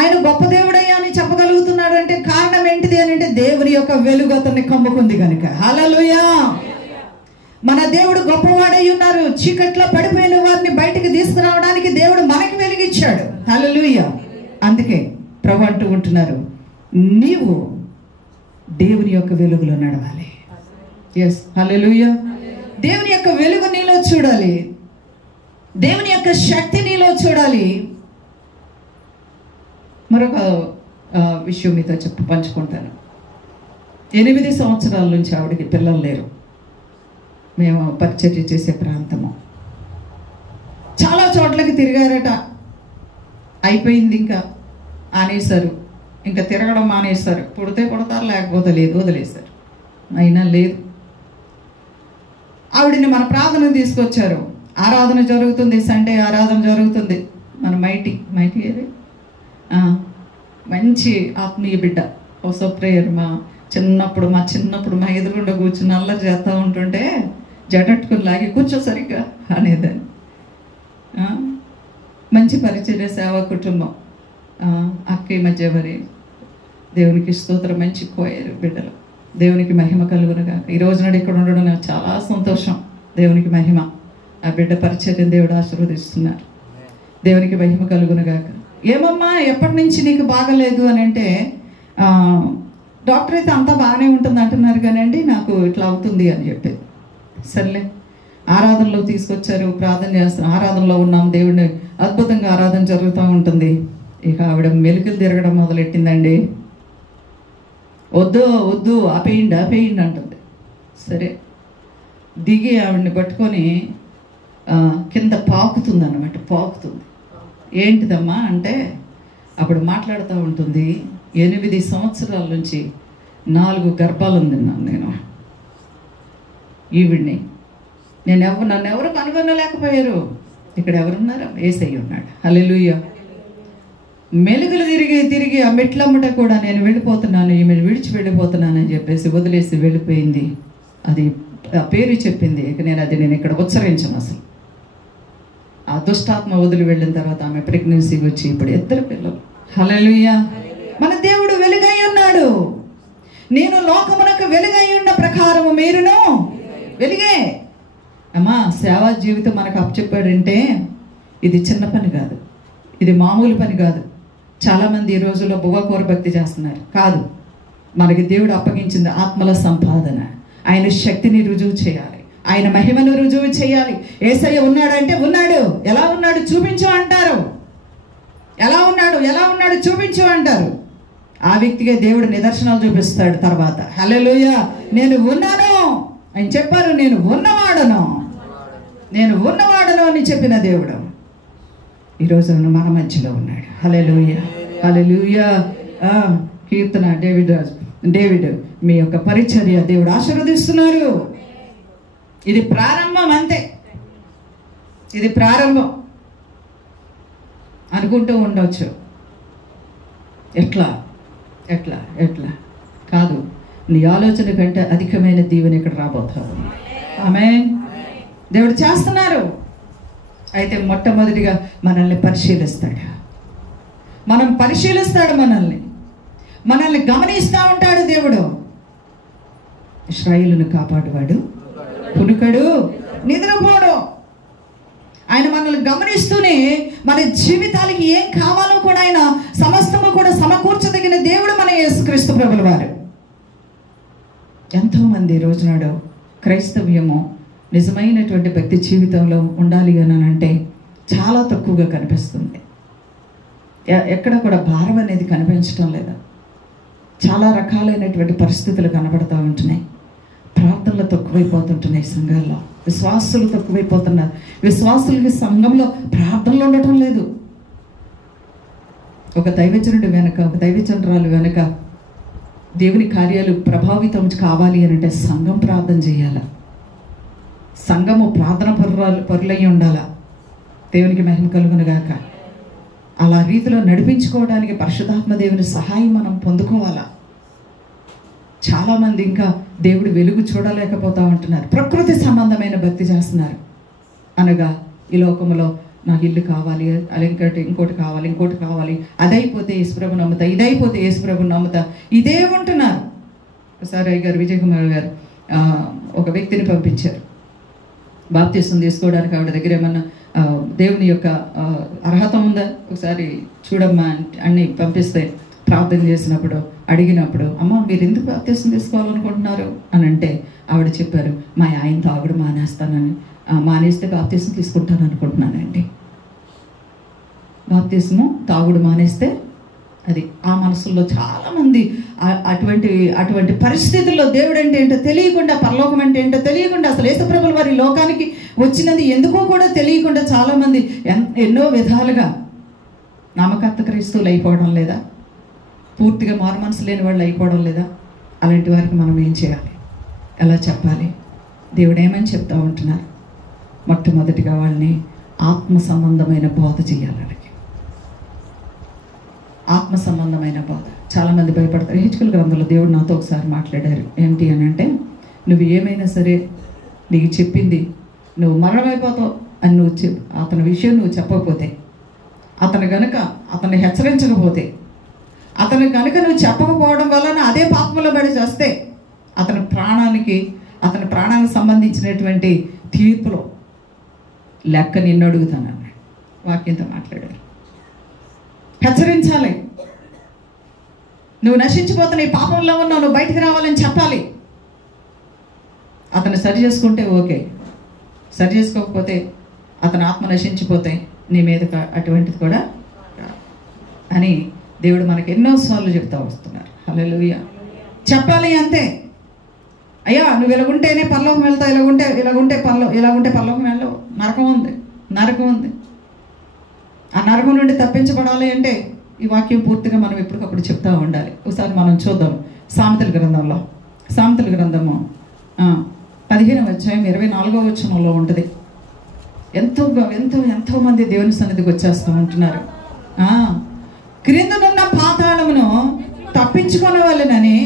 ఆయన గొప్ప దేవుడయ్యా అని చెప్పగలుగుతున్నాడు. అంటే కారణం ఏంటిది అని అంటే దేవుని యొక్క వెలుగు అతన్ని కమ్ముకుంది కనుక. హల్లెలూయా. మన దేవుడు గొప్పవాడై ఉన్నారు. చీకట్లో పడిపోయిన వారిని బయటికి తీసుకురావడానికి దేవుడు మనకి వెలిగించాడు. హల్లెలూయా. అందుకే ప్రభు అంటూ ఉంటున్నారు, నీవు దేవుని యొక్క వెలుగులో నడవాలి. ఎస్, హల్లెలూయా. దేవుని యొక్క వెలుగు నీలో చూడాలి, దేవుని యొక్క శక్తి నీలో చూడాలి. మరొక విషయం మీతో పంచుకుంటాను. 8 సంవత్సరాల నుంచి ఆవిడకి పిల్లలు లేరు. మేము పరిచర్య చేసే ప్రాంతము. చాలా చోట్లకి తిరిగారట, అయిపోయింది, ఇంకా ఆనేశారు, ఇంకా తిరగడం మానేశారు. పుడితే పుడతారు, లేకపోతే లేదు, వదిలేశారు. అయినా లేదు. ఆవిడని మన ప్రార్థనకు తీసుకొచ్చారు. ఆరాధన జరుగుతుంది, సండే ఆరాధన జరుగుతుంది. మన మైటి ఏది, మంచి ఆత్మీయ బిడ్డ. ఓసో ప్రేయర్ మా చిన్నప్పుడు మా ఎదురుగుండా కూర్చుని అల్లరి చేస్తూ ఉంటుంటే జడట్టుకుని లాగి కూర్చో సరిగ్గా అనేదాన్ని. మంచి పరిచర్య సేవా కుటుంబం. అక్కయ్య మధ్య మరి దేవునికి స్తోత్రం, మంచి కోయరు బిడ్డలు. దేవునికి మహిమ కలుగునుగా. ఈ రోజు నాడు ఇక్కడ ఉండడం నాకు చాలా సంతోషం. దేవునికి మహిమ. ఆ బిడ్డ పరిచర్యం దేవుడు ఆశీర్వదిస్తున్నారు. దేవునికి మహిమ కలుగునుగాక. ఏమమ్మా ఎప్పటి నుంచి నీకు బాగలేదు అని అంటే, డాక్టర్ అయితే అంతా బాగానే ఉంటుంది అంటున్నారు కానండి, నాకు ఇట్లా అవుతుంది అని చెప్పేది. సర్లే, ఆరాధనలో తీసుకొచ్చారు, ప్రార్థన చేస్తాం, ఆరాధనలో ఉన్నాం, దేవుడిని అద్భుతంగా ఆరాధన జరుగుతూ ఉంటుంది. ఇక ఆవిడ మెలికలు తిరగడం మొదలెట్టిందండి. వద్దు ఆపేయండి అంటుంది. సరే, దిగి ఆవిడని పట్టుకొని కింద పాకుతుంది అన్నమాట. పాకుతుంది. ఏంటిదమ్మా అంటే అప్పుడు మాట్లాడుతూ ఉంటుంది, 8 సంవత్సరాల నుంచి 4 గర్భాలను తిన్నాను నేను. ఈవిడ్ని నన్ను ఎవరు కనుగొనలేకపోయారు. ఇక్కడ ఎవరున్నారు? యేసయ్య ఉన్నాడు. హల్లెలూయా. మెలుగులు తిరిగి ఆ మెట్లమ్మట కూడా నేను వెళ్ళిపోతున్నాను, ఈమె విడిచి వెళ్ళిపోతున్నానని చెప్పేసి వదిలేసి వెళ్ళిపోయింది. అది ఆ పేరు చెప్పింది. ఇక నేను ఇక్కడ ఉచ్చరించను అసలు. ఆ దుష్టాత్మ వదిలి వెళ్ళిన తర్వాత ఆమె ప్రెగ్నెన్సీ వచ్చి ఇప్పుడు 2 పిల్లలు. హల్లెలూయా. మన దేవుడు వెలుగై ఉన్నాడు. నేను లోకమునకు వెలుగై ఉన్న ప్రకారము మీరును వెలుగే. అమ్మా, సేవా జీవితం మనకు అప్పచెప్పాడంటే ఇది చిన్న పని కాదు, ఇది మామూలు పని కాదు. చాలామంది ఈ రోజుల్లో బువ్వకూర భక్తి చేస్తున్నారు. కాదు, మనకి దేవుడు అప్పగించింది ఆత్మల సంపాదన. ఆయన శక్తిని రుజువు చేయాలి, ఆయన మహిమను రుజువు చేయాలి. యేసయ్య ఉన్నాడంటే ఉన్నాడు. ఎలా ఉన్నాడు చూపించు అంటారు. ఎలా ఉన్నాడు చూపించు అంటారు. ఆ వ్యక్తిగా దేవుడు నిదర్శనాలు చూపిస్తాడు తర్వాత. హల్లెలూయా. నేను ఉన్నాను ఆయన చెప్పారు. నేను ఉన్నవాడను అని చెప్పిన దేవుడు ఈరోజు మన మధ్యలో ఉన్నాడు. హల్లెలూయా. హల్లెలూయా. కీర్తన డేవిడ్ మీ యొక్క పరిచర్య దేవుడు ఆశీర్వదిస్తున్నారు. ఇది ప్రారంభం, అంతే. ఇది ప్రారంభం అనుకుంటూ ఉండవచ్చు. ఎట్లా కాదు, నీ ఆలోచన కంటే అధికమైన దీవెన ఇక్కడ రాబోతావు. ఆమేన్. దేవుడు చేస్తున్నారు. అయితే మొట్టమొదటిగా మనల్ని పరిశీలిస్తాడు. మనల్ని గమనిస్తూ ఉంటాడు దేవుడు. ఇశ్రాయేలును కాపాడువాడు, పునుకడు, నిద్రపోడు. ఆయన మనల్ని గమనిస్తూనే మన జీవితాలకి ఏం కావాలో కూడా ఆయన సమస్తము కూడా సమకూర్చదగిన దేవుడు మన యేసుక్రీస్తు ప్రభుల వారు. ఎంతోమంది రోజునాడు క్రైస్తవ్యము నిజమైనటువంటి భక్తి జీవితంలో ఉండాలి అని అంటే చాలా తక్కువగా కనిపిస్తుంది. ఎక్కడ కూడా భారం అనేది కనిపించడం లేదా. చాలా రకాలైనటువంటి పరిస్థితులు కనబడుతూ ఉంటున్నాయి. ప్రార్థనలు తక్కువైపోతుంటున్నాయి సంఘాల్లో. విశ్వాసులు తక్కువైపోతున్నారు. విశ్వాసులకి సంఘంలో ప్రార్థనలు ఉండటం లేదు. ఒక దైవజనుడు వెనక, ఒక దైవజనురాలు వెనక దేవుని కార్యాలు ప్రభావితం కావాలి అని అంటే సంఘం ప్రార్థన చేయాలి. సంఘము ప్రార్థన పరులై ఉండాలా. దేవునికి మహిమ కలుగును గాక. అలా రీతిలో నడిపించుకోవడానికి పరిశుద్ధాత్మ దేవుని సహాయం మనం పొందుకోవాలా. చాలామంది ఇంకా దేవుడి వెలుగు చూడలేకపోతా ఉంటున్నారు. ప్రకృతి సంబంధమైన భక్తి చేస్తున్నారు. అనగా ఈ లోకంలో నాకు ఇల్లు కావాలి, అది ఇంకోటి కావాలి, అదైపోతే యేసుప్రభు నమ్ముతా, ఇదైపోతే యేసుప్రభు నమ్ముతా, ఇదే ఉంటున్నారు. ఒకసారి అయ్యగారు విజయ్ కుమార్ గారు ఒక వ్యక్తిని పంపించారు బాప్తిసం తీసుకోవడానికి. ఆవిడ దగ్గర ఏమన్నా దేవుని యొక్క అర్హత ఉందా ఒకసారి చూడమ్మా అని పంపిస్తే, ప్రార్థన చేసినప్పుడు అడిగినప్పుడు, అమ్మ మీరు ఎందుకు బాప్తిసం తీసుకోవాలనుకుంటున్నారు అని అంటే ఆవిడ చెప్పారు, మా ఆయన తాగుడు మానేస్తానని, మానేస్తే బాప్తిసం తీసుకుంటాను అనుకుంటున్నానండి. బాప్తిసము తాగుడు మానేస్తే అది ఆ మనసుల్లో చాలామంది అటువంటి పరిస్థితుల్లో దేవుడు అంటే ఏంటో తెలియకుండా, పరలోకం అంటే ఏంటో తెలియకుండా, అసలు యేసుప్రభుల వారి లోకానికి వచ్చినది ఎందుకో కూడా తెలియకుండా చాలామంది ఎన్నో విధాలుగా నామకర్త క్రీస్తువులు అయిపోవడం లేదా, పూర్తిగా మారు మనసు లేని వాళ్ళు అయిపోవడం లేదా. అలాంటి వారికి మనం ఏం చేయాలి, ఎలా చెప్పాలి? దేవుడు ఏమని చెప్తా ఉంటున్నారు? మొట్టమొదటిగా వాళ్ళని ఆత్మ సంబంధమైన బోధ చేయాలి. ఆత్మ సంబంధమైన బోధ. చాలామంది భయపడతారు. హెచ్చుకల గ్రంథంలో దేవుడు నాతో ఒకసారి మాట్లాడారు. ఏంటి అని అంటే, నువ్వు ఏమైనా సరే నీకు చెప్పింది నువ్వు మరణమైపోతావు అని అతని విషయం నువ్వు చెప్పకపోతే, అతను హెచ్చరించకపోతే, అతను కనుక నువ్వు చెప్పకపోవడం వలన అదే పాపంలో పడి చేస్తే అతని ప్రాణానికి సంబంధించినటువంటి తీర్పులో లెక్క నిన్ను అడుగుతానన్నాడు. వాక్యంతో మాట్లాడారు. హెచ్చరించాలి. నువ్వు నశించిపోతున్న ఈ పాపంలో ఉన్నావు, నువ్వు బయటికి రావాలని చెప్పాలి. అతను సరి చేసుకుంటే ఓకే, సరి చేసుకోకపోతే అతని ఆత్మ నశించిపోతే నీ మీద అటువంటిది కూడా అని దేవుడు మనకి ఎన్నోసార్లు చెప్తా వస్తున్నారు. హల్లెలూయా. చెప్పాలి అంతే. అయ్యా నువ్వు ఇలాగుంటేనే పరలోకం వెళ్తావు, ఇలాగుంటే పరలోకం వెళ్ళవు, నరకం ఉంది. ఆ నరకం నుండి తప్పించబడాలి అంటే ఈ వాక్యం పూర్తిగా మనం ఎప్పటికప్పుడు చెప్తూ ఉండాలి. ఒకసారి మనం చూద్దాం. సామెతల గ్రంధము 15వ అధ్యాయం 24వ వచనంలో ఉంటుంది. ఎంతో మంది దేవుని సన్నిధికి వచ్చేస్తూ ఉంటున్నారు. క్రిందనున్న పాతాళమును తప్పించుకునే వాళ్ళనని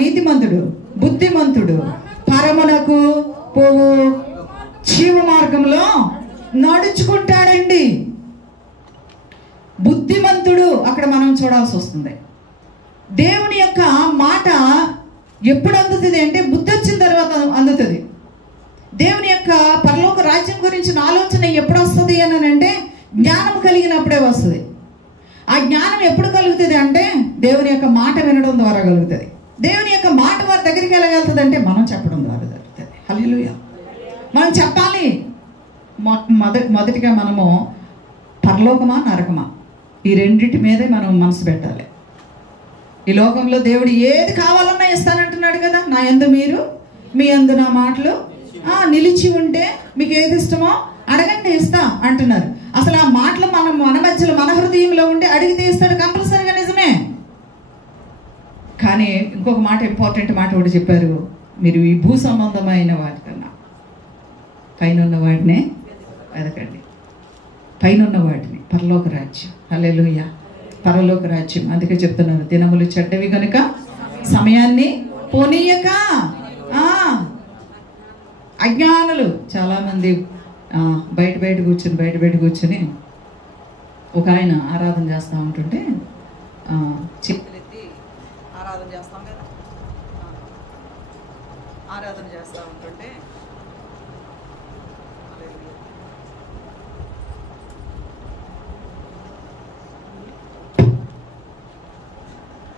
నీతిమంతుడు బుద్ధిమంతుడు పరమునకు పోవు జీవ మార్గంలో నడుచుకుంటాడండి. బుద్ధిమంతుడు అక్కడ మనం చూడాల్సి వస్తుంది. దేవుని యొక్క మాట ఎప్పుడు అందుతుంది అంటే బుద్ధి వచ్చిన తర్వాత అందుతుంది. దేవుని యొక్క పరలోక రాజ్యం గురించిన ఆలోచన ఎప్పుడు వస్తుంది అని అంటే జ్ఞానం కలిగినప్పుడే వస్తుంది. ఆ జ్ఞానం ఎప్పుడు కలుగుతుంది అంటే దేవుని యొక్క మాట వినడం ద్వారా కలుగుతుంది. దేవుని యొక్క మాట వారి దగ్గరికి ఎలా వెళ్తుంది అంటే మనం చెప్పడం ద్వారా జరుగుతుంది. హల్లెలూయా. మనం చెప్పాలి. మొదటిగా మనము పరలోకమా నరకమా ఈ రెండింటి మీదే మనం మనసు పెట్టాలి. ఈ లోకంలో దేవుడు ఏది కావాలన్నా ఇస్తానంటున్నాడు కదా. నా యందు మీరు, మీ యందు నా మాటలు నిలిచి ఉంటే మీకు ఏది ఇష్టమో అడగండి ఇస్తా అంటున్నారు. అసలు ఆ మాటలు మన మధ్యలో మన హృదయంలో ఉంటే అడిగితే ఇస్తాడు కంపల్సరీగా, నిజమే. కానీ ఇంకొక మాట, ఇంపార్టెంట్ మాట ఒకటి చెప్పారు. మీరు ఈ భూ సంబంధమైన వాటికన్నా పైన ఉన్న వాటినే వెదకండి. పైన ఉన్న వాటిని, పరలోక రాజ్యం. హల్లెలూయా. పరలోక రాజ్యం. అందుకే చెప్తున్నారు, దినములు చెడ్డవి కనుక సమయాన్ని పోనీయక. అజ్ఞానులు చాలామంది బయట కూర్చుని ఒక ఆయన ఆరాధన చేస్తూ ఉంటుంటే చిక్కులెత్తి ఆరాధన చేస్తాం కదా, ఆరాధన చేస్తూ ఉంటుంటే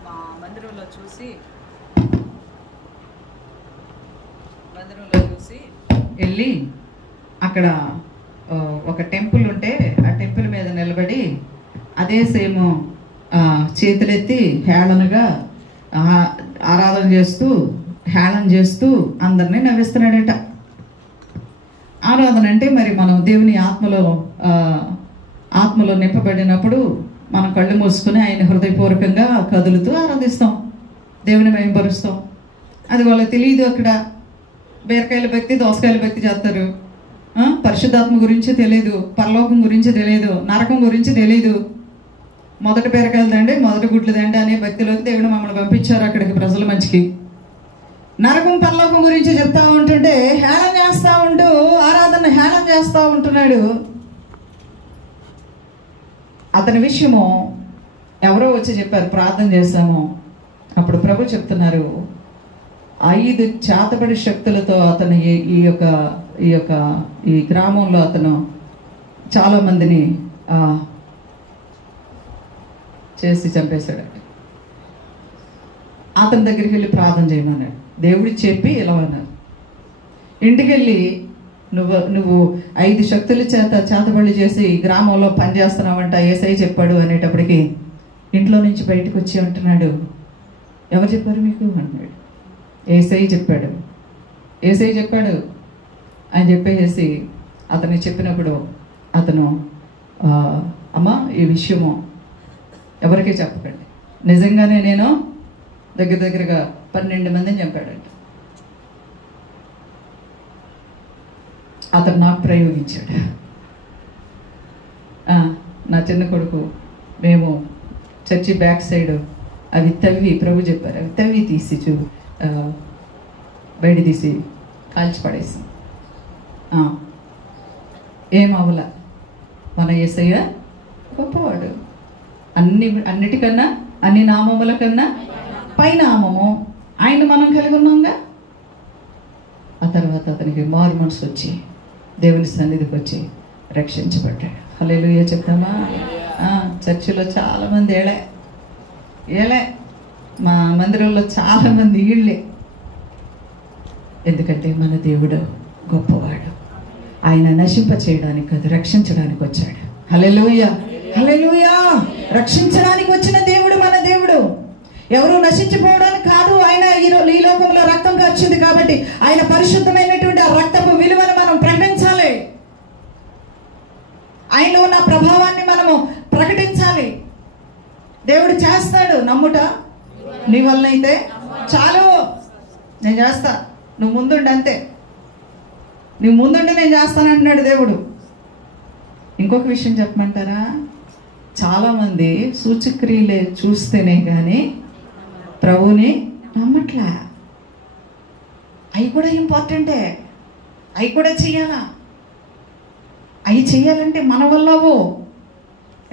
మా మందిరంలో చూసి వెళ్ళి అక్కడ ఒక టెంపుల్ ఉంటే ఆ టెంపుల్ మీద నిలబడి అదే సేమ్ చేతులెత్తి హేళనగా ఆరాధన చేస్తూ హేళన చేస్తూ అందరినీ నవ్విస్తున్నాడట. ఆరాధన అంటే మరి మనం దేవుని ఆత్మలో నింపబడినప్పుడు మనం కళ్ళు మూసుకుని ఆయన హృదయపూర్వకంగా కదులుతూ ఆరాధిస్తాం. దేవుని మహిమపరుస్తాం. అది వాళ్ళకి తెలియదు. అక్కడ బీరకాయల భక్తి, దోసకాయల భక్తి చేస్తారు. పరిశుద్ధాత్మ గురించి తెలియదు, పరలోకం గురించి తెలియదు, నరకం గురించి తెలియదు. మొదటి బీరకాయలు తండి, మొదటి గుడ్లు తండి అనే భక్తిలోకి దేవుడు మమ్మల్ని పంపించారు అక్కడికి ప్రజల మంచికి. నరకం పరలోకం గురించి చెప్తా ఉంటుంటే హేళన చేస్తూ ఉంటూ ఆరాధన హేళన చేస్తూ ఉంటున్నాడు. అతని విషయము ఎవరో వచ్చి చెప్పారు, ప్రార్థన చేశాము. అప్పుడు ప్రభు చెప్తున్నారు, 5 చేతబడి శక్తులతో అతను ఈ గ్రామంలో అతను చాలా మందిని చేసి చంపేశాడు. అతని దగ్గరికి వెళ్ళి ప్రార్థన చేయమన్నాడు. దేవుడు చెప్పి ఇలా అన్నారు, ఇంటికి వెళ్ళి నువ్వు 5 శక్తుల చేతబడి చేసి గ్రామంలో పనిచేస్తున్నావంట, యేసయ్య చెప్పాడు అనేటప్పటికి ఇంట్లో నుంచి బయటకు వచ్చి అంటున్నాడు, ఎవరు చెప్పారు మీకు అన్నాడు. యేసయ్య చెప్పాడు, యేసయ్య చెప్పాడు అని చెప్పేసి అతనికి చెప్పినప్పుడు అతను అమ్మా ఈ విషయము ఎవరికీ చెప్పకండి, నిజంగానే నేను దగ్గరగా 12 మందిని చంపాడంట. అతను నాకు ప్రయోగించాడు. నా చిన్న కొడుకు మేము చర్చి బ్యాక్ సైడ్ అవి తవ్వి, ప్రభు చెప్పారు, అవి తవ్వి తీసి బయట తీసి కాల్చి పడేసాం. ఏం అవల, మన యేసయ్య గొప్పవాడు, అన్నిటికన్నా అన్ని నామముల కన్నా పైనామము ఆయన మనం కలిగి ఉన్నాంగా. ఆ తర్వాత అతనికి మారు మనసు వచ్చి దేవుని సన్నిధికి వచ్చి రక్షించబడ్డాడు. హల్లెలూయా చెప్తామా. చర్చిలో చాలామంది ఏలే మా మందిరంలో చాలామంది ఈళ్ళే. ఎందుకంటే మన దేవుడు గొప్పవాడు, ఆయన నశింప చేయడానికి కాదు, రక్షించడానికి వచ్చాడు. హల్లెలూయా హల్లెలూయా. రక్షించడానికి వచ్చిన దేవుడు మన దేవుడు. ఎవరు నశించిపోవడానికి కాదు. ఆయన ఈ లోకంలో రక్తం కార్చింది కాబట్టి ఆయన పరిశుద్ధమైనటువంటి ఆ రక్తపు విలువను మనం ప్రకటించాలి. ఆయనలో ఉన్న ప్రభావాన్ని మనము ప్రకటించాలి. దేవుడు చేస్తాడు. నమ్ముట నీ వల్ల అయితే చాలు, నేను చేస్తా, నువ్వు ముందుండి అంతే, నువ్వు ముందుండి నేను చేస్తానంటున్నాడు దేవుడు. ఇంకొక విషయం చెప్పమంటారా, చాలామంది సూచక్రియలే చూస్తేనే కానీ ప్రభువుని నమ్మట్లే. అవి కూడా ఇంపార్టెంటే, అవి కూడా చెయ్యాలా. అవి చెయ్యాలంటే మన వల్ల అవ్వు.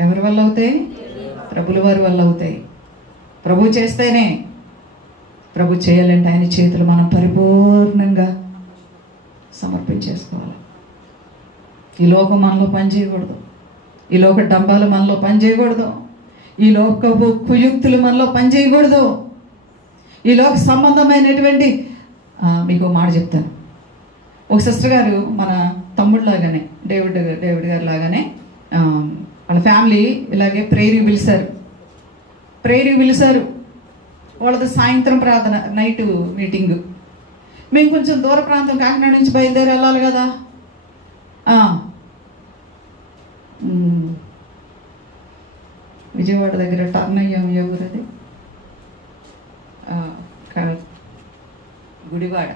ఎవరి వల్ల అవుతాయి? ప్రభుల వారి వల్ల అవుతాయి. ప్రభు చేస్తేనే. ప్రభు చేయాలంటే ఆయన చేతులు మనం పరిపూర్ణంగా సమర్పించేసుకోవాలి. ఈ లోకం మనలో పనిచేయకూడదు, ఈ లోక డంబాలు మనలో పనిచేయకూడదు, ఈ లోకపు కుయుక్తులు మనలో పనిచేయకూడదు, ఈ లోక సంబంధమైనటువంటి మీకు మాట చెప్తాను. ఒక సిస్టర్ గారు మన తమ్ముళ్ళలాగానే డేవిడ్ గారు లాగానే వాళ్ళ ఫ్యామిలీ ఇలాగే ప్రేయర్కి పిలిచారు. వాళ్ళది సాయంత్రం ప్రార్థన, నైట్ మీటింగ్. మేము కొంచెం దూర ప్రాంతం కాకినాడ నుంచి బయలుదేరి వెళ్ళాలి కదా. విజయవాడ దగ్గర టర్న్ అయ్యాము. ఎవరది? గుడివాడ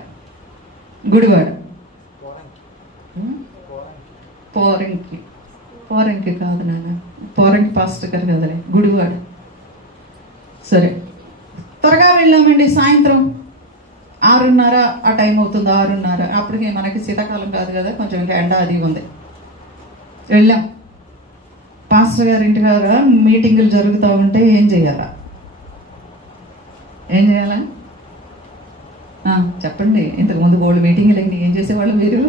పోరంకి కాదు నాన్న, పోరంకి పాస్టర్ గారు కదలే, గుడివాడ. సరే త్వరగా వెళ్ళామండి. సాయంత్రం 6:30 ఆ టైం అవుతుంది. 6:30 అప్పటికి మనకి శీతాకాలం కాదు కదా, కొంచెం ఎండ అది ఉంది. వెళ్ళాం. పాస్టర్ గారి ఇంటి దగ్గర మీటింగులు జరుగుతూ ఉంటే ఏం చేయాలా? చెప్పండి. ఇంతకుముందు గోల్డ్ మీటింగులు అయింది, ఏం చేసేవాళ్ళు మీరు?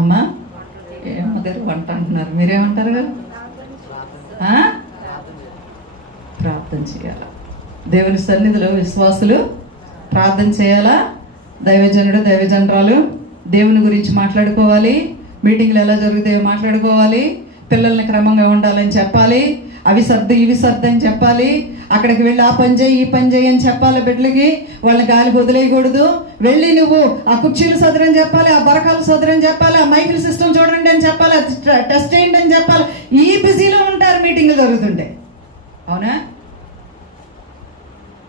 అమ్మా ఏమగారు వంట అంటున్నారు, మీరేమంటారు? ప్రార్థన చేయాలా? దేవుని సన్నిధిలో విశ్వాసులు ప్రార్థన చేయాలా? దైవజనురాలు దేవుని గురించి మాట్లాడుకోవాలి. మీటింగ్లు ఎలా జరుగుతాయో మాట్లాడుకోవాలి. పిల్లల్ని క్రమంగా ఉండాలని చెప్పాలి. అవి సర్దు ఇవి సర్దు అని చెప్పాలి. అక్కడికి వెళ్ళి ఆ పని చేయి ఈ పని చేయి అని చెప్పాలి. బిడ్డలకి వాళ్ళని గాలికి వదిలేయకూడదు. వెళ్ళి నువ్వు ఆ కుర్చీలు సదరని చెప్పాలి, ఆ బరకాలు సదరని చెప్పాలి, ఆ మైకిల్ సిస్టమ్ చూడండి అని చెప్పాలి, టెస్ట్ చేయండి అని చెప్పాలి. ఈ బిజీలో ఉంటారు మీటింగ్లు జరుగుతుంటే. అవునా?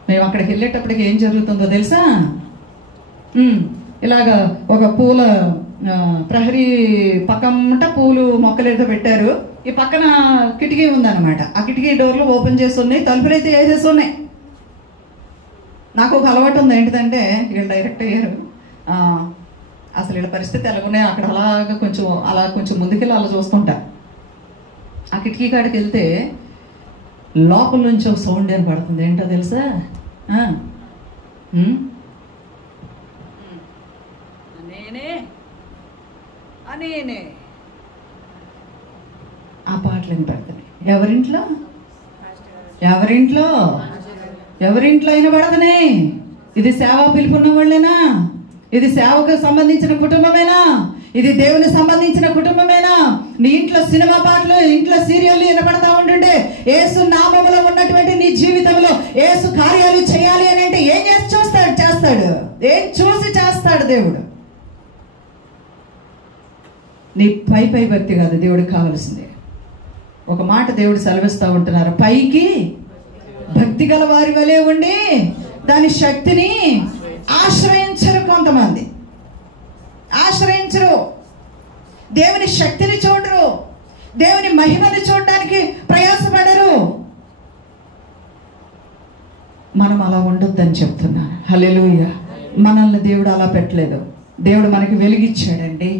మేము అక్కడికి వెళ్ళేటప్పటికి ఏం జరుగుతుందో తెలుసా? ఇలాగా ఒక పూల ప్రహరీ పక్కన పూలు మొక్కలు ఏదో పెట్టారు. ఈ పక్కన కిటికీ ఉందన్నమాట. ఆ కిటికీ డోర్లు ఓపెన్ చేసి ఉన్నాయి, తలుపులు అయితే వేసేసి ఉన్నాయి. నాకు ఒక అలవాటు ఉంది, ఏంటిదంటే వీళ్ళు డైరెక్ట్ అయ్యారు, అసలు వీళ్ళ పరిస్థితి ఎలాగున్నాయి అక్కడ అలా కొంచెం ముందుకెళ్ళి అలా చూస్తుంటా. ఆ కిటికీ కాడికి వెళ్తే లోపల నుంచి ఒక సౌండ్ అని పడుతుంది. ఏంటో తెలుసా? నేనే ఆ పాటలు వినపడుతున్నాయి. ఎవరింట్లో అయినా పడుతున్నాయి. ఇది సేవ పిలుపున్న వాళ్ళేనా? ఇది సేవకు సంబంధించిన కుటుంబమేనా? ఇది దేవునికి సంబంధించిన కుటుంబమేనా? నీ ఇంట్లో సినిమా పాటలు, ఇంట్లో సీరియల్ వినపడతా ఉంటుంటే యేసు నామములో ఉన్నటువంటి నీ జీవితంలో యేసు కార్యాలు చేయాలి అని అంటే ఏం చేస్తాడు? ఏం చూసి చేస్తాడు దేవుడు? నీ పై భక్తి కాదు దేవుడికి కావలసింది. ఒక మాట దేవుడు సెలవిస్తూ ఉంటున్నారు, పైకి భక్తి గల వారి వలె ఉండి దాని శక్తిని ఆశ్రయించరు. కొంతమంది ఆశ్రయించరు, దేవుని శక్తిని చూడరు, దేవుని మహిమని చూడడానికి ప్రయాసపడరు. మనం అలా ఉండొద్దని చెప్తున్నాను. హల్లెలూయా. మనల్ని దేవుడు అలా పెట్టలేదు. దేవుడు మనకి వెలుగిచ్చాడండి,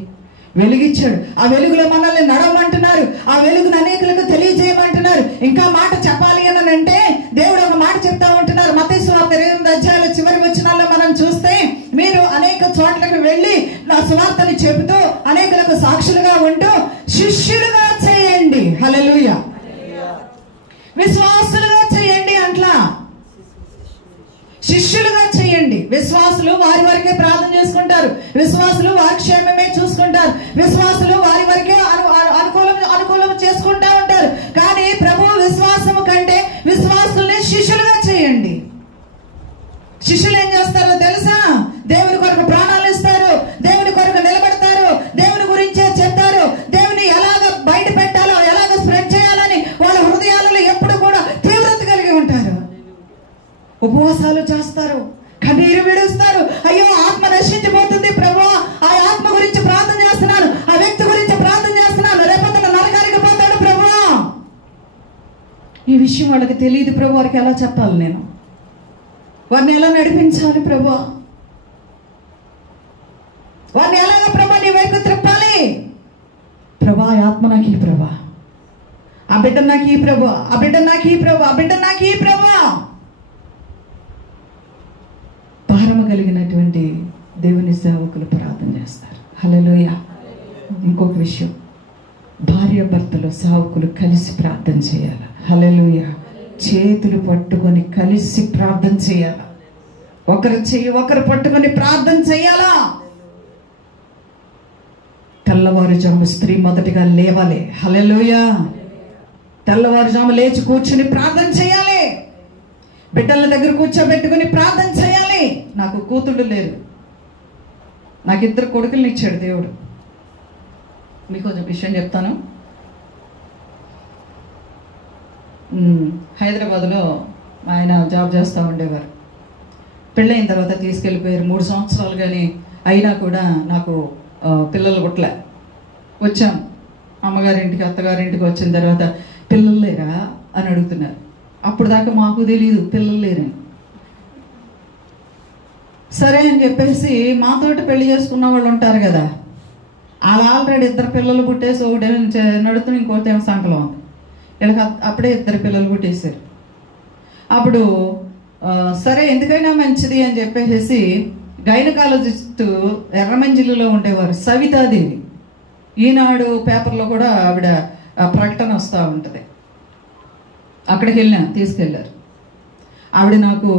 వెలుగిచ్చాడు. ఆ వెలుగులో మనల్ని నడవమంటున్నారు, ఆ వెలుగును అనేకులకు తెలియజేయమంటున్నారు. ఇంకా మాట చెప్పాలి అని అంటే దేవుడు ఒక మాట చెప్తా ఉంటున్నారు. మత్తయి సువార్త 28 అధ్యాయాల చివరి వచనాల్లో మనం చూస్తే, మీరు అనేక చోట్లకు వెళ్ళి నా సువార్తని చెబుతూ అనేకులకు సాక్షులుగా ఉంటూ శిష్యులుగా చేయండి. హల్లెలూయా. విశ్వాసులుగా చేయండి. అట్లా శిష్యులుగా చేయండి. విశ్వాసులు వారి వరకే ప్రార్థన చేసుకుంటారు, విశ్వాసులు వారి క్షేమమే చూసుకుంటారు, విశ్వాసులు వారి వరకే అనుకూలం చేసుకుంటా ఉంటారు. కానీ ప్రభు విశ్వాసము కంటే విశ్వాసుల్ని శిష్యులుగా చేయండి. శిష్యులు ఏం చేస్తారో తెలుసా? దేవుని కొరకు ప్రాణాలు ఇస్తారు, దేవుని కొరకు నిలబడతారు, దేవుని గురించే చెప్తారు, దేవుని ఎలాగ బయట పెట్టాలో, ఎలాగ స్ప్రెడ్ చేయాలని వాళ్ళ హృదయాలలో ఎప్పుడు కూడా తీవ్రత కలిగి ఉంటారు. ఉపవాసాలు చేస్తారు, కన్నీరు విడుస్తారు. అయ్యో ఆత్మ నశించిపోతుంది ప్రభువా, ఆ ఆత్మ గురించి ప్రార్థన చేస్తున్నాను, ఆ వ్యక్తి గురించి ప్రార్థన చేస్తున్నాను, రేపొద్దున నరకానికి పోతాడు ప్రభువా. ఈ విషయం వాళ్ళకి తెలియదు ప్రభు. వారికి ఎలా చెప్పాలి? నేను వారిని ఎలా నడిపించాలి ప్రభువా? వారిని ఎలాగ ప్రభా నీ వైపు త్రిప్పాలి? ప్రభా ఆత్మ నాకు ఈ ప్రభా, ఆ బిడ్డ నాకు ఈ ప్రభా, ఆ బిడ్డ నాకు ఈ ప్రభా, ఆ బిడ్డ నాకు ఈ ప్రభా. భారమ కలిగినటువంటి దేవుని సేవకులు ప్రార్థన చేస్తారు. హల్లెలూయా. ఇంకొక విషయం, భార్య భర్తలు సేవకులు కలిసి ప్రార్థన చేయాలి. హల్లెలూయా. చేతులు పట్టుకొని కలిసి ప్రార్థన చేయాలి. ఒకరు చెయ్యి ఒకరు పట్టుకొని ప్రార్థన చేయాలా? తెల్లవారుజాము స్త్రీ మొదటిగా లేవాలి. హల్లెలూయా. తెల్లవారుజాము లేచి కూర్చుని ప్రార్థన చేయాలి. బిడ్డల దగ్గర కూర్చోబెట్టుకుని ప్రార్థన చేయాలి. నాకు కూతుళ్ళు లేరు, నాకు 2 కొడుకుల్ని ఇచ్చాడు దేవుడు. మీకు కొంచెం విషయం చెప్తాను. హైదరాబాద్లో ఆయన జాబ్ చేస్తూ ఉండేవారు. పెళ్ళైన తర్వాత తీసుకెళ్ళిపోయారు. 3 సంవత్సరాలు కానీ అయినా కూడా నాకు పిల్లలు పుట్టలే. వచ్చాం అమ్మగారింటికి, అత్తగారింటికి వచ్చిన తర్వాత పిల్లలు లేరా అని అడుగుతున్నారు. అప్పుడు దాకా మాకు తెలియదు పిల్లలు లేరని. సరే అని చెప్పేసి మాతోటి పెళ్లి చేసుకున్న వాళ్ళు ఉంటారు కదా, వాళ్ళు ఆల్రెడీ 2 పిల్లలు పుట్టేసి ఒకటి నడుతున్న ఇంకోటి ఏమో సంకలం ఉంది. వీళ్ళకి అప్పుడే 2 పిల్లలు పుట్టేశారు. అప్పుడు సరే ఎందుకైనా మంచిది అని చెప్పేసి గైనకాలజిస్ట్ ఎర్రమంజిల్లో ఉండేవారు సవితాదేవి. ఈనాడు పేపర్లో కూడా ఆవిడ ప్రకటన వస్తూ ఉంటుంది. అక్కడికి తీసుకెళ్ళారు. ఆవిడ నాకు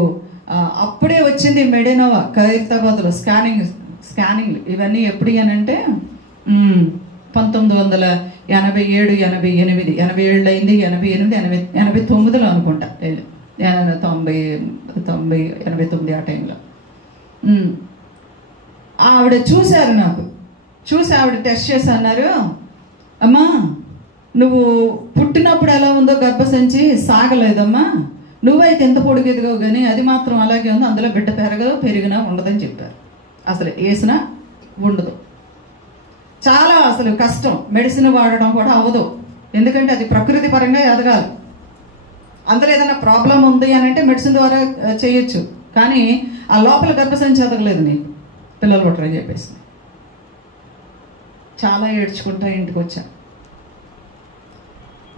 అప్పుడే వచ్చింది మెడినోవా ఖైరతాబాద్లో స్కానింగ్ ఇవన్నీ ఎప్పుడు అనంటే 1987, 88, 87 అయింది, 88, 89లో అనుకుంటా, 90, 89 ఆ టైంలో. ఆవిడ చూశారు, నాకు చూసి ఆవిడ టెస్ట్ చేసి అన్నారు, అమ్మా నువ్వు పుట్టినప్పుడు ఎలా ఉందో గర్భసంచి సాగలేదమ్మా, నువ్వైతే ఎంత పొడుగు ఎదిగావు కానీ అది మాత్రం అలాగే ఉంది, అందులో బిడ్డ పెరిగినా ఉండదని చెప్పారు. అసలు వేసినా ఉండదు. చాలా అసలు కష్టం. మెడిసిన్ వాడడం కూడా అవ్వదు, ఎందుకంటే అది ప్రకృతి పరంగా ఎదగాలి. అందులో ఏదైనా ప్రాబ్లం ఉంది అని అంటే మెడిసిన్ ద్వారా చేయొచ్చు, కానీ ఆ లోపల గర్భసంచి ఎదగలేదు నీకు, పిల్లలు పుట్టరని చెప్పేసి చాలా ఏడ్చుకుంటా ఇంటికి వచ్చా.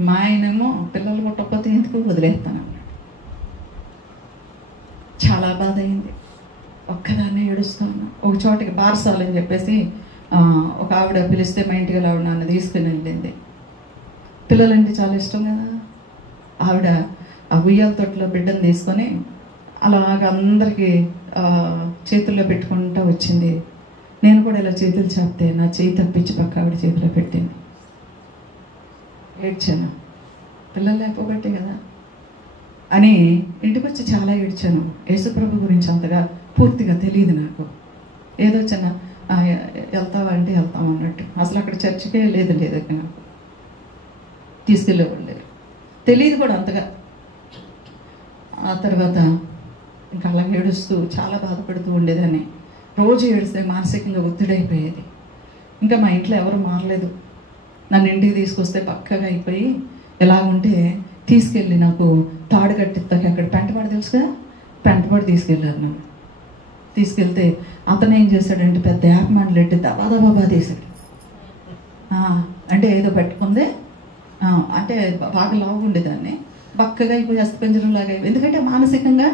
మా ఆయనేమో పిల్లలు పుట్టకపోతే ఎందుకు వదిలేస్తానన్నాడు. చాలా బాధ అయింది, ఒక్కదాన్నే ఏడుస్తూ ఉన్నా. ఒక చోటికి బారసాలు అని చెప్పేసి ఒక ఆవిడ పిలిస్తే మా ఇంటికి ఆవిడ నన్ను తీసుకుని వెళ్ళింది. పిల్లలంటే చాలా ఇష్టం కదా. ఆవిడ ఆ ఉయ్యాల తొట్టులో బిడ్డను తీసుకొని అలాగ అందరికీ చేతుల్లో పెట్టుకుంటూ వచ్చింది. నేను కూడా ఇలా చేతులు చాపితే నా చేయి తప్పించి పక్క ఆవిడ చేతిలో పెట్టింది. ఏడ్చాను, పిల్లలు లేకపోబట్టే కదా అని ఇంటికి వచ్చి చాలా ఏడ్చాను. యేసుప్రభు గురించి అంతగా పూర్తిగా తెలియదు నాకు. ఏదో చిన్న వెళ్తావా అంటే వెళ్తాం అన్నట్టు. అసలు అక్కడ చర్చికే లేదు నాకు తీసుకెళ్ళేవాళ్ళు లేదు, తెలియదు కూడా అంతగా. ఆ తర్వాత ఇంకా అలా ఏడుస్తూ చాలా బాధపడుతూ ఉండేదాన్ని. రోజు ఏడిస్తే మానసికంగా ఒత్తిడైపోయేది. ఇంకా మా ఇంట్లో ఎవరు మారలేదు. నన్ను ఇంటికి తీసుకొస్తే పక్కగా అయిపోయి ఎలా ఉంటే తీసుకెళ్ళి నాకు తాడు కట్టిస్తాక అక్కడ పెంటపాడు తెలుసుగా, పెంటపాడు తీసుకెళ్ళారు. నన్ను తీసుకెళ్తే అతను ఏం చేశాడంటే పెద్ద యాప్ మాటలెట్టి దబాదబాబా తీశాడు. అంటే ఏదో పెట్టుకుందే, అంటే బాగా లావు ఉండేదాన్ని, బక్కగా అయిపోయి అస్థిపంజరం లాగా అయిపోయి, ఎందుకంటే మానసికంగా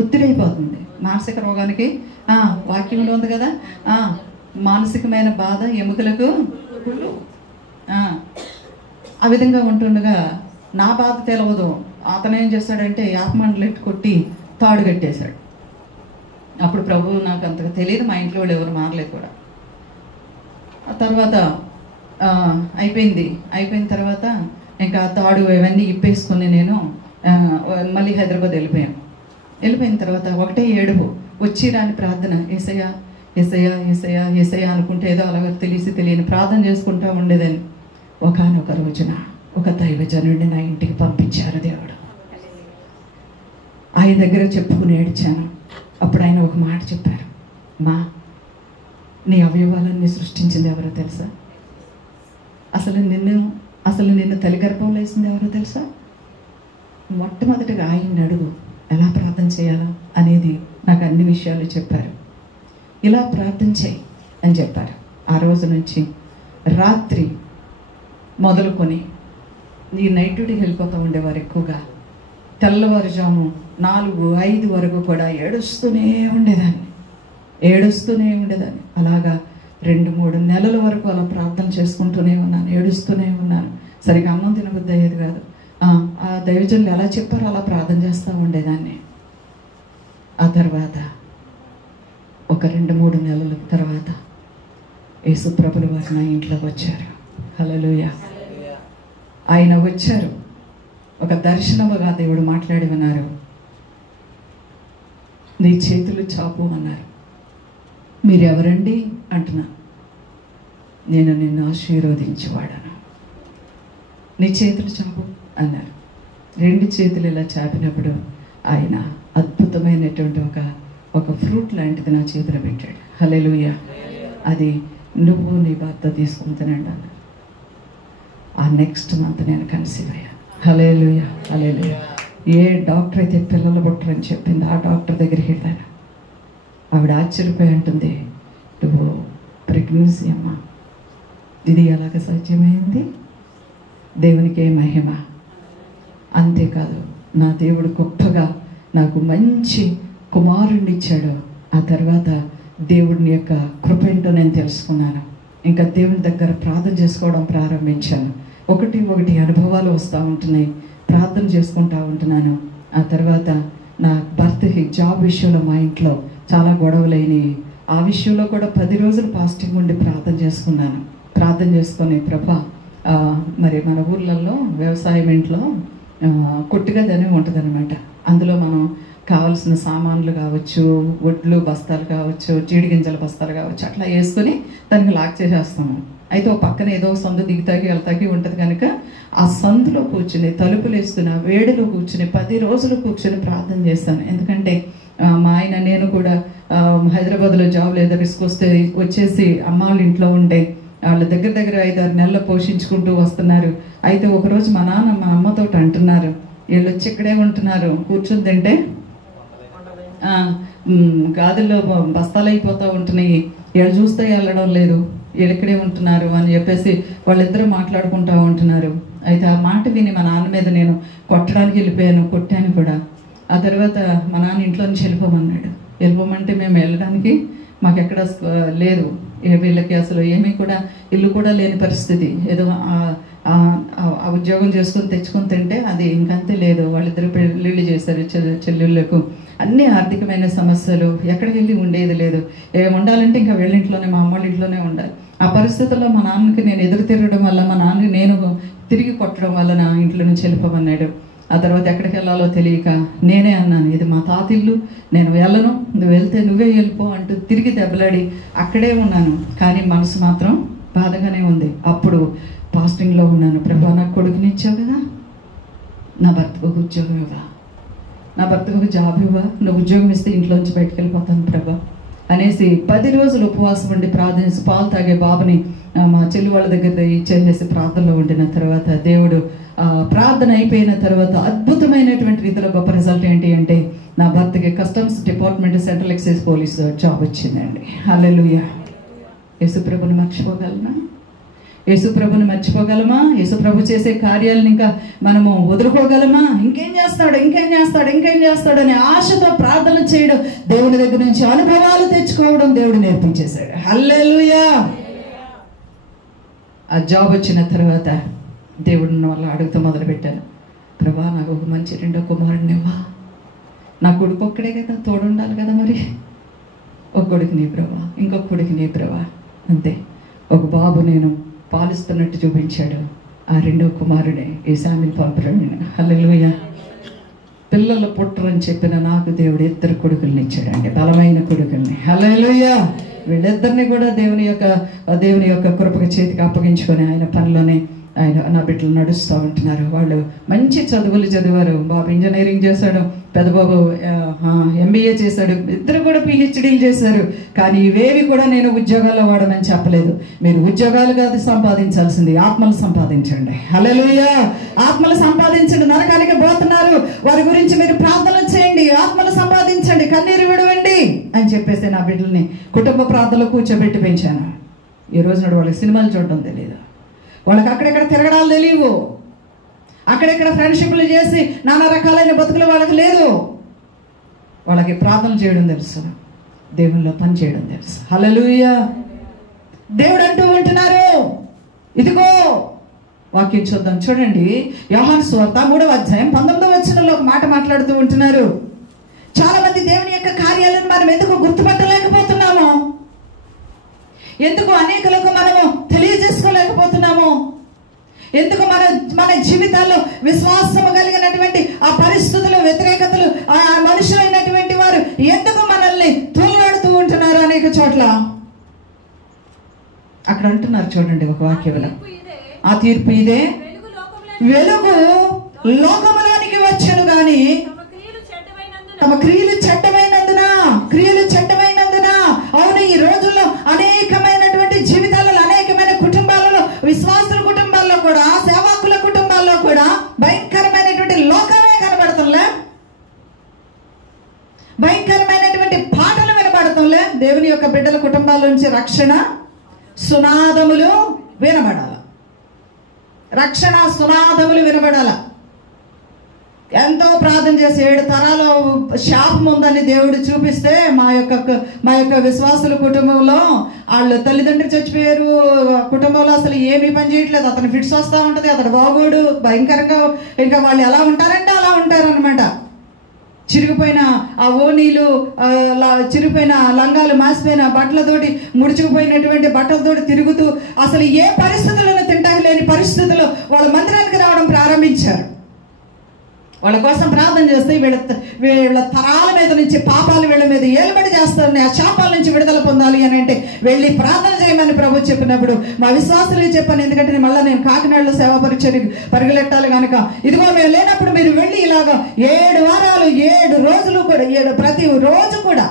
ఒత్తిడి అయిపోతుంది. మానసిక రోగానికి వాక్యంలో ఉంది కదా, మానసికమైన బాధ ఎముకలకు ఆ విధంగా ఉంటుండగా నా బాధ తెలవదు. అతను ఏం చేశాడంటే యాపమండలు ఎట్టు కొట్టి తాడు కట్టేశాడు. అప్పుడు ప్రభువు నాకు అంతగా తెలియదు, మా ఇంట్లో వాళ్ళు ఎవరు మారలేదు కూడా. ఆ తర్వాత అయిపోయిన తర్వాత ఇంకా తాడు ఇవన్నీ ఇప్పేసుకొని నేను మళ్ళీ హైదరాబాద్ వెళ్ళిపోయిన తర్వాత ఒకటే ఏడుపు, వచ్చి రాని ప్రార్థన, ఏసయ్యా ఏసయ్యా ఏసయ్యా ఏసయ్యా అనుకుంటే ఏదో అలాగ తెలియని ప్రార్థన చేసుకుంటూ ఉండేదాన్ని. ఒకానొక రోజున ఒక దైవజనుడిని నా ఇంటికి పంపించారు దేవుడు. ఆయన దగ్గర చెప్పుకుని ఏడ్చాను. అప్పుడు ఆయన ఒక మాట చెప్పారు, మా నీ అవయవాలన్నీ సృష్టించింది ఎవరో తెలుసా? అసలు నిన్ను తల్లి గర్భంలో వేసింది ఎవరో తెలుసా? మొట్టమొదటిగా ఆయన్ని అడుగు ఎలా ప్రార్థన చేయాలా అనేది నాకు అన్ని విషయాలు చెప్పారు. ఇలా ప్రార్థన చేయి అని చెప్పారు. ఆ రోజు నుంచి రాత్రి మొదలుకొని ఈ నైట్ డ్యూటీకి వెళ్ళిపోతూ ఉండేవారు ఎక్కువగా. తెల్లవారుజాము 4-5 వరకు కూడా ఏడుస్తూనే ఉండేదాన్ని. అలాగా 2-3 నెలల వరకు అలా ప్రార్థన చేసుకుంటూనే ఉన్నాను, ఏడుస్తూనే ఉన్నాను. సరిగా అన్నం తినబుద్ధి అయ్యేది కాదు. ఆ దైవజనులు ఎలా చెప్పారో అలా ప్రార్థన చేస్తూ ఉండేదాన్ని. ఆ తర్వాత ఒక 2-3 నెలల తర్వాత యేసుప్రభులు వారు నా ఇంట్లోకి వచ్చారు. హల్లెలూయా. ఆయన వచ్చారు. ఒక దర్శనముగా దేవుడు మాట్లాడి ఉన్నారు. నీ చేతులు చాపు అన్నారు. మీరెవరండి అంటున్నా. నేను నిన్ను ఆశీర్వదించేవాడను, నీ చేతులు చాపు అన్నారు. 2 చేతులు ఇలా చాపినప్పుడు ఆయన అద్భుతమైనటువంటి ఒక ఫ్రూట్ లాంటిది నా చేతిలో పెట్టాడు. హల్లెలూయా. అది నువ్వు నీ భర్త తీసుకుని తినండి అన్నారు. ఆ నెక్స్ట్ మంత్ నేను కన్సీవ్ అయ్యాను. హల్లెలూయా హల్లెలూయా. ఏ డాక్టర్ అయితే పిల్లలు పుట్టరని చెప్పింది ఆ డాక్టర్ దగ్గరికి వెళ్ళాను. ఆవిడ ఆశ్చర్యపోయి అంటుంది, నువ్వు ప్రెగ్నెన్సీ అమ్మా, ఇది ఎలాగ సాధ్యమైంది? దేవునికే మహిమ. అంతేకాదు నా దేవుడు గొప్పగా నాకు మంచి కుమారుణ్ణి ఇచ్చాడు. ఆ తర్వాత దేవుడిని యొక్క కృప ఏంటో నేను తెలుసుకున్నాను. ఇంకా దేవుని దగ్గర ప్రార్థన చేసుకోవడం ప్రారంభించాను. ఒకటి అనుభవాలు వస్తూ ఉంటున్నాయి, ప్రార్థన చేసుకుంటూ ఉంటున్నాను. ఆ తర్వాత నా భర్తకి జాబ్ విషయంలో మా ఇంట్లో చాలా గొడవలైనవి. ఆ విషయంలో కూడా 10 రోజులు ఫాస్టింగ్ ఉండి ప్రార్థన చేసుకున్నాను. ప్రార్థన చేసుకొని ప్రభా, మరి మన ఊర్లలో వ్యవసాయం ఇంట్లో కొట్టుగది అని ఉంటుంది అనమాట. అందులో మనం కావలసిన సామాన్లు కావచ్చు, వడ్లు బస్తాలు కావచ్చు, జీడి గింజల బస్తాలు కావచ్చు, అట్లా వేసుకొని దానికి లాక్ చేసేస్తాము. అయితే ఒక పక్కన ఏదో సందు దిగుతాకి వెళ్తాకి ఉంటుంది కనుక ఆ సందులో కూర్చుని తలుపులు వేస్తున్న వేడిలో కూర్చుని 10 రోజులు కూర్చుని ప్రార్థన చేస్తాను. ఎందుకంటే మా ఆయన నేను కూడా హైదరాబాద్లో జాబ్ లేదా రిస్క్ వచ్చేసి అమ్మ వాళ్ళ ఇంట్లో ఉండే వాళ్ళ దగ్గర 5-6 నెలలు పోషించుకుంటూ వస్తున్నారు. అయితే ఒకరోజు మా నాన్న మా అమ్మతో అంటున్నారు, వీళ్ళు వచ్చి ఇక్కడే ఉంటున్నారు, కూర్చుని తింటే గాదుల్లో బస్తాలు అయిపోతూ ఉంటున్నాయి, వీళ్ళు చూస్తే వెళ్ళడం లేదు, వీళ్ళు ఇక్కడే ఉంటున్నారు అని చెప్పేసి వాళ్ళిద్దరూ మాట్లాడుకుంటూ ఉంటున్నారు. అయితే ఆ మాట విని మా నాన్న మీద నేను కొట్టడానికి వెళ్ళిపోయాను, కొట్టాను కూడా. ఆ తర్వాత మా నాన్న ఇంట్లో నుంచి వెళ్ళిపోమన్నాడు. వెళ్ళిపోమంటే మేము వెళ్ళడానికి మాకు ఎక్కడ లేదు, వీళ్ళకి అసలు ఏమీ కూడా ఇల్లు కూడా లేని పరిస్థితి. ఏదో ఆ ఉద్యోగం చేసుకొని తెచ్చుకొని తింటే అది ఇంకంతే లేదు. వాళ్ళిద్దరు పెళ్ళిళ్ళు చేశారు చెల్లెళ్ళకు. అన్ని ఆర్థికమైన సమస్యలు, ఎక్కడికి వెళ్ళి ఉండేది లేదు. ఉండాలంటే ఇంకా వీళ్ళింట్లోనే మా అమ్మ వాళ్ళ ఇంట్లోనే ఉండాలి. ఆ పరిస్థితుల్లో మా నాన్నకి నేను ఎదురు తిరగడం వల్ల, మా నాన్నకి నేను తిరిగి కొట్టడం వల్ల నా ఇంట్లో నుంచి వెళ్ళిపోమన్నాడు. ఆ తర్వాత ఎక్కడికి వెళ్ళాలో తెలియక నేనే అన్నాను, ఇది మా తాతిల్లు, నేను వెళ్ళను, నువ్వు వెళ్తే నువ్వే వెళ్ళిపో అంటూ తిరిగి దెబ్బలాడి అక్కడే ఉన్నాను. కానీ మనసు మాత్రం బాధగానే ఉంది. అప్పుడు ఫాస్టింగ్లో ఉన్నాను. ప్రభా, నాకు కొడుకునిచ్చావు కదా, నా భర్తకు ఉద్యోగం ఇవ్వా, నా భర్తకు జాబ్ ఇవ్వా, నువ్వు ఉద్యోగం ఇస్తే ఇంట్లోంచి బయటకు వెళ్ళిపోతాను ప్రభా అనేసి 10 రోజులు ఉపవాసం ఉండి ప్రార్థించి పాలు తాగే బాబుని మా చెల్లి వాళ్ళ దగ్గర ఇచ్చేసి ప్రార్థనలో ఉండిన తర్వాత దేవుడు ప్రార్థన అయిపోయిన తర్వాత అద్భుతమైనటువంటి రీతిలో గొప్ప రిజల్ట్ ఏంటి అంటే నా భర్తకి customs department central excise police job వచ్చిందండి. హల్లెలూయా. యేసుప్రభుని మర్చిపోగలనా? యేసుప్రభుని మర్చిపోగలమా? యేసుప్రభు చేసే కార్యాలను ఇంకా మనము వదులుకోగలమా? ఇంకేం చేస్తాడు అనే ఆశతో ప్రార్థన చేయడం, దేవుని దగ్గర నుంచి అనుభవాలు తెచ్చుకోవడం దేవుడు నేర్పించేశాడు. హల్లెలూయా. ఆ జాబ్ వచ్చిన తర్వాత దేవుడిని వల్ల అడుగుతూ మొదలుపెట్టాను, ప్రభా నాకు ఒక మంచి 2వ కుమారుడిని ఇవ్వా, నా కొడుకు ఒక్కడే కదా, తోడుండాలి కదా, మరి ఒక కొడుకు నీ ప్రభా, ఇంకొక కొడుకు నీ ప్రభా. అంతే, ఒక బాబు నేను పాలిస్తున్నట్టు చూపించాడు. ఆ 2వ కుమారుడే ఈ శామిని పంపరాడు. హల్లెలూయా. పిల్లలు పుట్టరని చెప్పిన నాకు దేవుడు 2 కొడుకుల్ని ఇచ్చాడండి, బలమైన కొడుకుల్ని. హల్లెలూయా. వీళ్ళిద్దరిని కూడా దేవుని యొక్క కృపక చేతికి అప్పగించుకొని ఆయన పనిలోనే ఆయన నా బిడ్డలు నడుస్తూ ఉంటున్నారు. వాళ్ళు మంచి చదువులు చదివారు. బాబు ఇంజనీరింగ్ చేశాడు, పెద్దబాబు MBA చేశాడు, ఇద్దరు కూడా PhDలు చేశారు. కానీ ఇవేవి కూడా నేను ఉద్యోగాల్లో వాడనని చెప్పలేదు. మీరు ఉద్యోగాలు కాదు సంపాదించాల్సింది, ఆత్మలు సంపాదించండి. హల్లెలూయా. ఆత్మలు సంపాదించండి. నరకానికి పోతున్నారు, వారి గురించి మీరు ప్రార్థన చేయండి, ఆత్మలు సంపాదించండి, కన్నీరు విడవండి అని చెప్పేసి నా బిడ్డల్ని కుటుంబ ప్రార్థనలో కూర్చోబెట్టి పెంచాను. ఈ రోజు నాడు వాళ్ళకి సినిమాలు చూడడం తెలియదు, వాళ్ళకి అక్కడెక్కడ తిరగడాలు తెలియవు, అక్కడెక్కడ ఫ్రెండ్షిప్లు చేసి నానా రకాలైన బతుకులు వాళ్ళకి లేదు. వాళ్ళకి ప్రార్థన చేయడం తెలుసు, దేవుళ్ళలో పని చేయడం తెలుసు. హల్లెలూయా. దేవుడు అంటూ ఉంటున్నారు, ఇదిగో వాక్యం చూద్దాం. చూడండి, యోహాను సువార్త 3వ అధ్యాయం 19వ వచనంలో ఒక మాట మాట్లాడుతూ ఉంటున్నారు. చాలా మంది దేవుని యొక్క కార్యాలను మనం ఎందుకు గుర్తుపట్టలేకపోతున్నాము, ఎందుకు అనేకులకు మనము తెలియజేసుకోలేకపోతున్నాము, ఎందుకు మన జీవితాల్లో విశ్వాసము కలిగినటువంటి ఆ పరిస్థితులు, వ్యతిరేకతలు, ఆ మనుషులైనటువంటి వారు ఎందుకు మనల్ని తోలాడుతూ ఉంటున్నారు అనేక చోట్ల. అక్కడ అంటున్నారు చూడండి ఒక వాక్యంలో, ఆ తీర్పు ఇదే, వెలుగు లోకములోనికి వచ్చెను గాని తమ క్రియలు చెడ్డమైనందున. అవును, ఈ రోజుల్లో అనేకమైనటువంటి జీవితాలలో, అనేకమైన కుటుంబాలలో, విశ్వాసుల కుటుంబాల్లో కూడా, సేవకుల కుటుంబాల్లో కూడా భయంకరమైనటువంటి లోకమే కనబడుతుంలే, భయంకరమైనటువంటి పాటలు వినబడుతుంలే. దేవుని యొక్క బిడ్డల కుటుంబాల నుంచి రక్షణ సునాదములు వినబడాల, రక్షణ సునాదములు వినబడాల. ఎంతో ప్రార్థన చేసి 7 తరాలు శాపం ఉందని దేవుడు చూపిస్తే మా యొక్క విశ్వాసుల కుటుంబంలో వాళ్ళు తల్లిదండ్రులు చచ్చిపోయారు, కుటుంబంలో అసలు ఏమీ పని చేయట్లేదు, అతను ఫిట్స్ వస్తూ ఉంటుంది, అతడు బాగోడు, భయంకరంగా. ఇంకా వాళ్ళు ఎలా ఉంటారంటే అలా ఉంటారు అనమాట. చిరిగిపోయిన ఆ ఓనీలు, చిరిగిపోయిన లంగాలు, మాసిపోయిన బట్టలతోటి, ముడుచుకుపోయినటువంటి బట్టలతోటి తిరుగుతూ అసలు ఏ పరిస్థితులను తింటాకి లేని పరిస్థితుల్లో వాళ్ళ మందిరానికి రావడం ప్రారంభించారు. వాళ్ళ కోసం ప్రార్థన చేస్తే వీళ్ళ తరాల మీద నుంచి పాపాలు వీళ్ళ మీద ఏలుబడి చేస్తారని, ఆ శాపాల నుంచి విడుదల పొందాలి అని అంటే వెళ్ళి ప్రార్థన చేయమని ప్రభు చెప్పినప్పుడు మా విశ్వాసులే చెప్పాను. ఎందుకంటే మళ్ళీ నేను కాకినాడలో సేవా పరిచర్యకు పరుగులెట్టాలి కనుక, ఇదిగో మేము లేనప్పుడు మీరు వెళ్ళి ఇలాగా 7 వారాలు 7 రోజులు కూడా ప్రతి రోజు కూడా